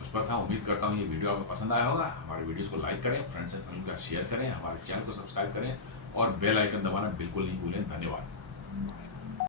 उस पर था। उम्मीद करता हूँ ये वीडियो आपको पसंद आया होगा। हमारे वीडियोस को लाइक करें, फ्रेंड्स एंड फैमिली के साथ शेयर करें, हमारे चैनल को सब्सक्राइब करें और बेल आइकन दबाना बिल्कुल नहीं भूलें। धन्यवाद।